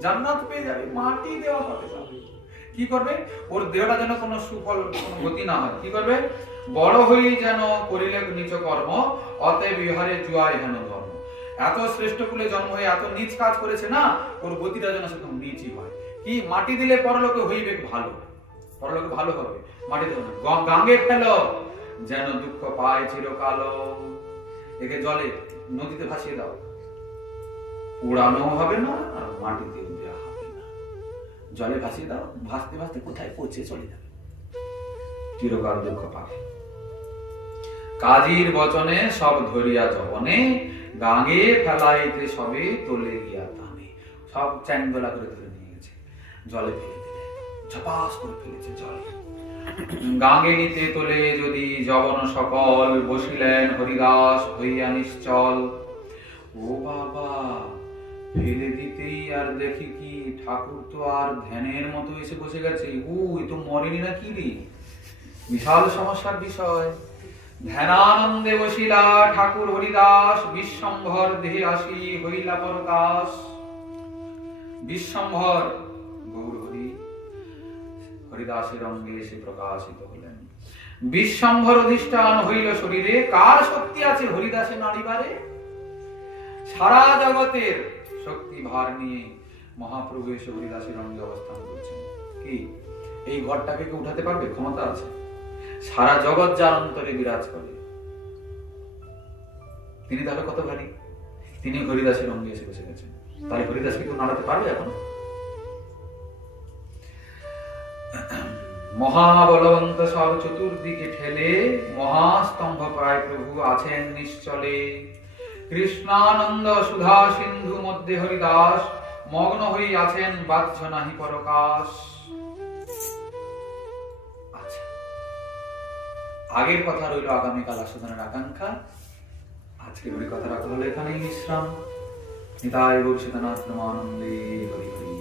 জান্নাত পেয়ে যাবে, মাটি দেওয়া হবে। কি করবে? ওর দেহটা যেন কোনো সুফল কোনো গতি না হয়, কি করবে? বড় হই যেন করিলে নিচ কর্ম, অতএব বিহারে জুয়ায় হেন ধর্ম। এত শ্রেষ্ঠ কুলে জন্ম হয়ে এত নিচ কাজ করেছে না, ওর গতিটা যেন সেরকম নিচই হয়। কি মাটি দিলে পরলোকে হইবে ভালো, পরলোকে ভালো হবে, মাটি দেবে না। গাঙ্গে ফেলো যেন দুঃখ পায় চিরকাল, একে জলে নদীতে ভাসিয়ে দাও, উড়ানো হবে না আর মাটিতে দেওয়া হবে না, জলে ভাসিয়ে দাও, ভাসতে ভাসতে কোথায় পৌঁছে চলে যাবে, চিরকাল দুঃখ পাবে। কাজীর বচনে সব ধরিয়া জবনে, গাঙ্গে ফেলাইতে সবে তোলে গিয়া টানে। সব চ্যাংদোলা করে ধরে নিয়ে গেছে, জলে ফেলে দিলে, ঝপাস করে ফেলেছে জলে। গাঙ্গে নিতে তোলে যদি জবন সকল, বসিলেন হরিদাস হইয়া নিশ্চল। ও বাবা, ফেলে দিতেই আর দেখি কি ঠাকুর তো আর ধ্যানের মতো এসে বসে গেছে। ওই তো মরেনি না কি রে, বিশাল সমস্যার বিষয়। ধ্যানানন্দে বসিলা ঠাকুর হরিদাস, বিশ্বম্ভর দেহে আসি হইলা পরকাশ। বিশ্বম্ভর গৌর হরি হরিদাসের অঙ্গে এসে প্রকাশিত হলেন। বিশ্বম্ভর অধিষ্ঠান হইল শরীরে, কার শক্তি আছে হরিদাসের নাড়িবারে? সারা জগতের শক্তি ভার নিয়ে মহাপ্রভু এসে হরিদাসের অঙ্গে অবস্থান করছেন। কি এই ঘরটাকে কেউ উঠাতে পারবে? ক্ষমতা আছে। সারা জগৎ যার অন্তরে বিরাজ করে, তিনি তাহলে কত ভারী? তিনি হরিদাসের অঙ্গে এসে বসে গেছেন, তাহলে হরিদাসকে কেউ নাড়াতে পারবে এখন? মহাবলবন্ত সব চতুর্দিকে ঠেলে, মহাস্তম্ভ প্রায় প্রভু আছেন নিশ্চলে। কৃষ্ণানন্দ সুধা সিন্ধু মধ্যে হরিদাস, মগ্ন হই আছেন বাহ্য নাহি পরকাশ। আচ্ছা, আগের কথা রইল আগামীকাল আস্বাদনের আকাঙ্ক্ষা। আজকে ওই কথা রাখা হলো এখানেই বিশ্রাম। নিতাই গৌর সীতানাথ প্রেমানন্দে হরি হরি।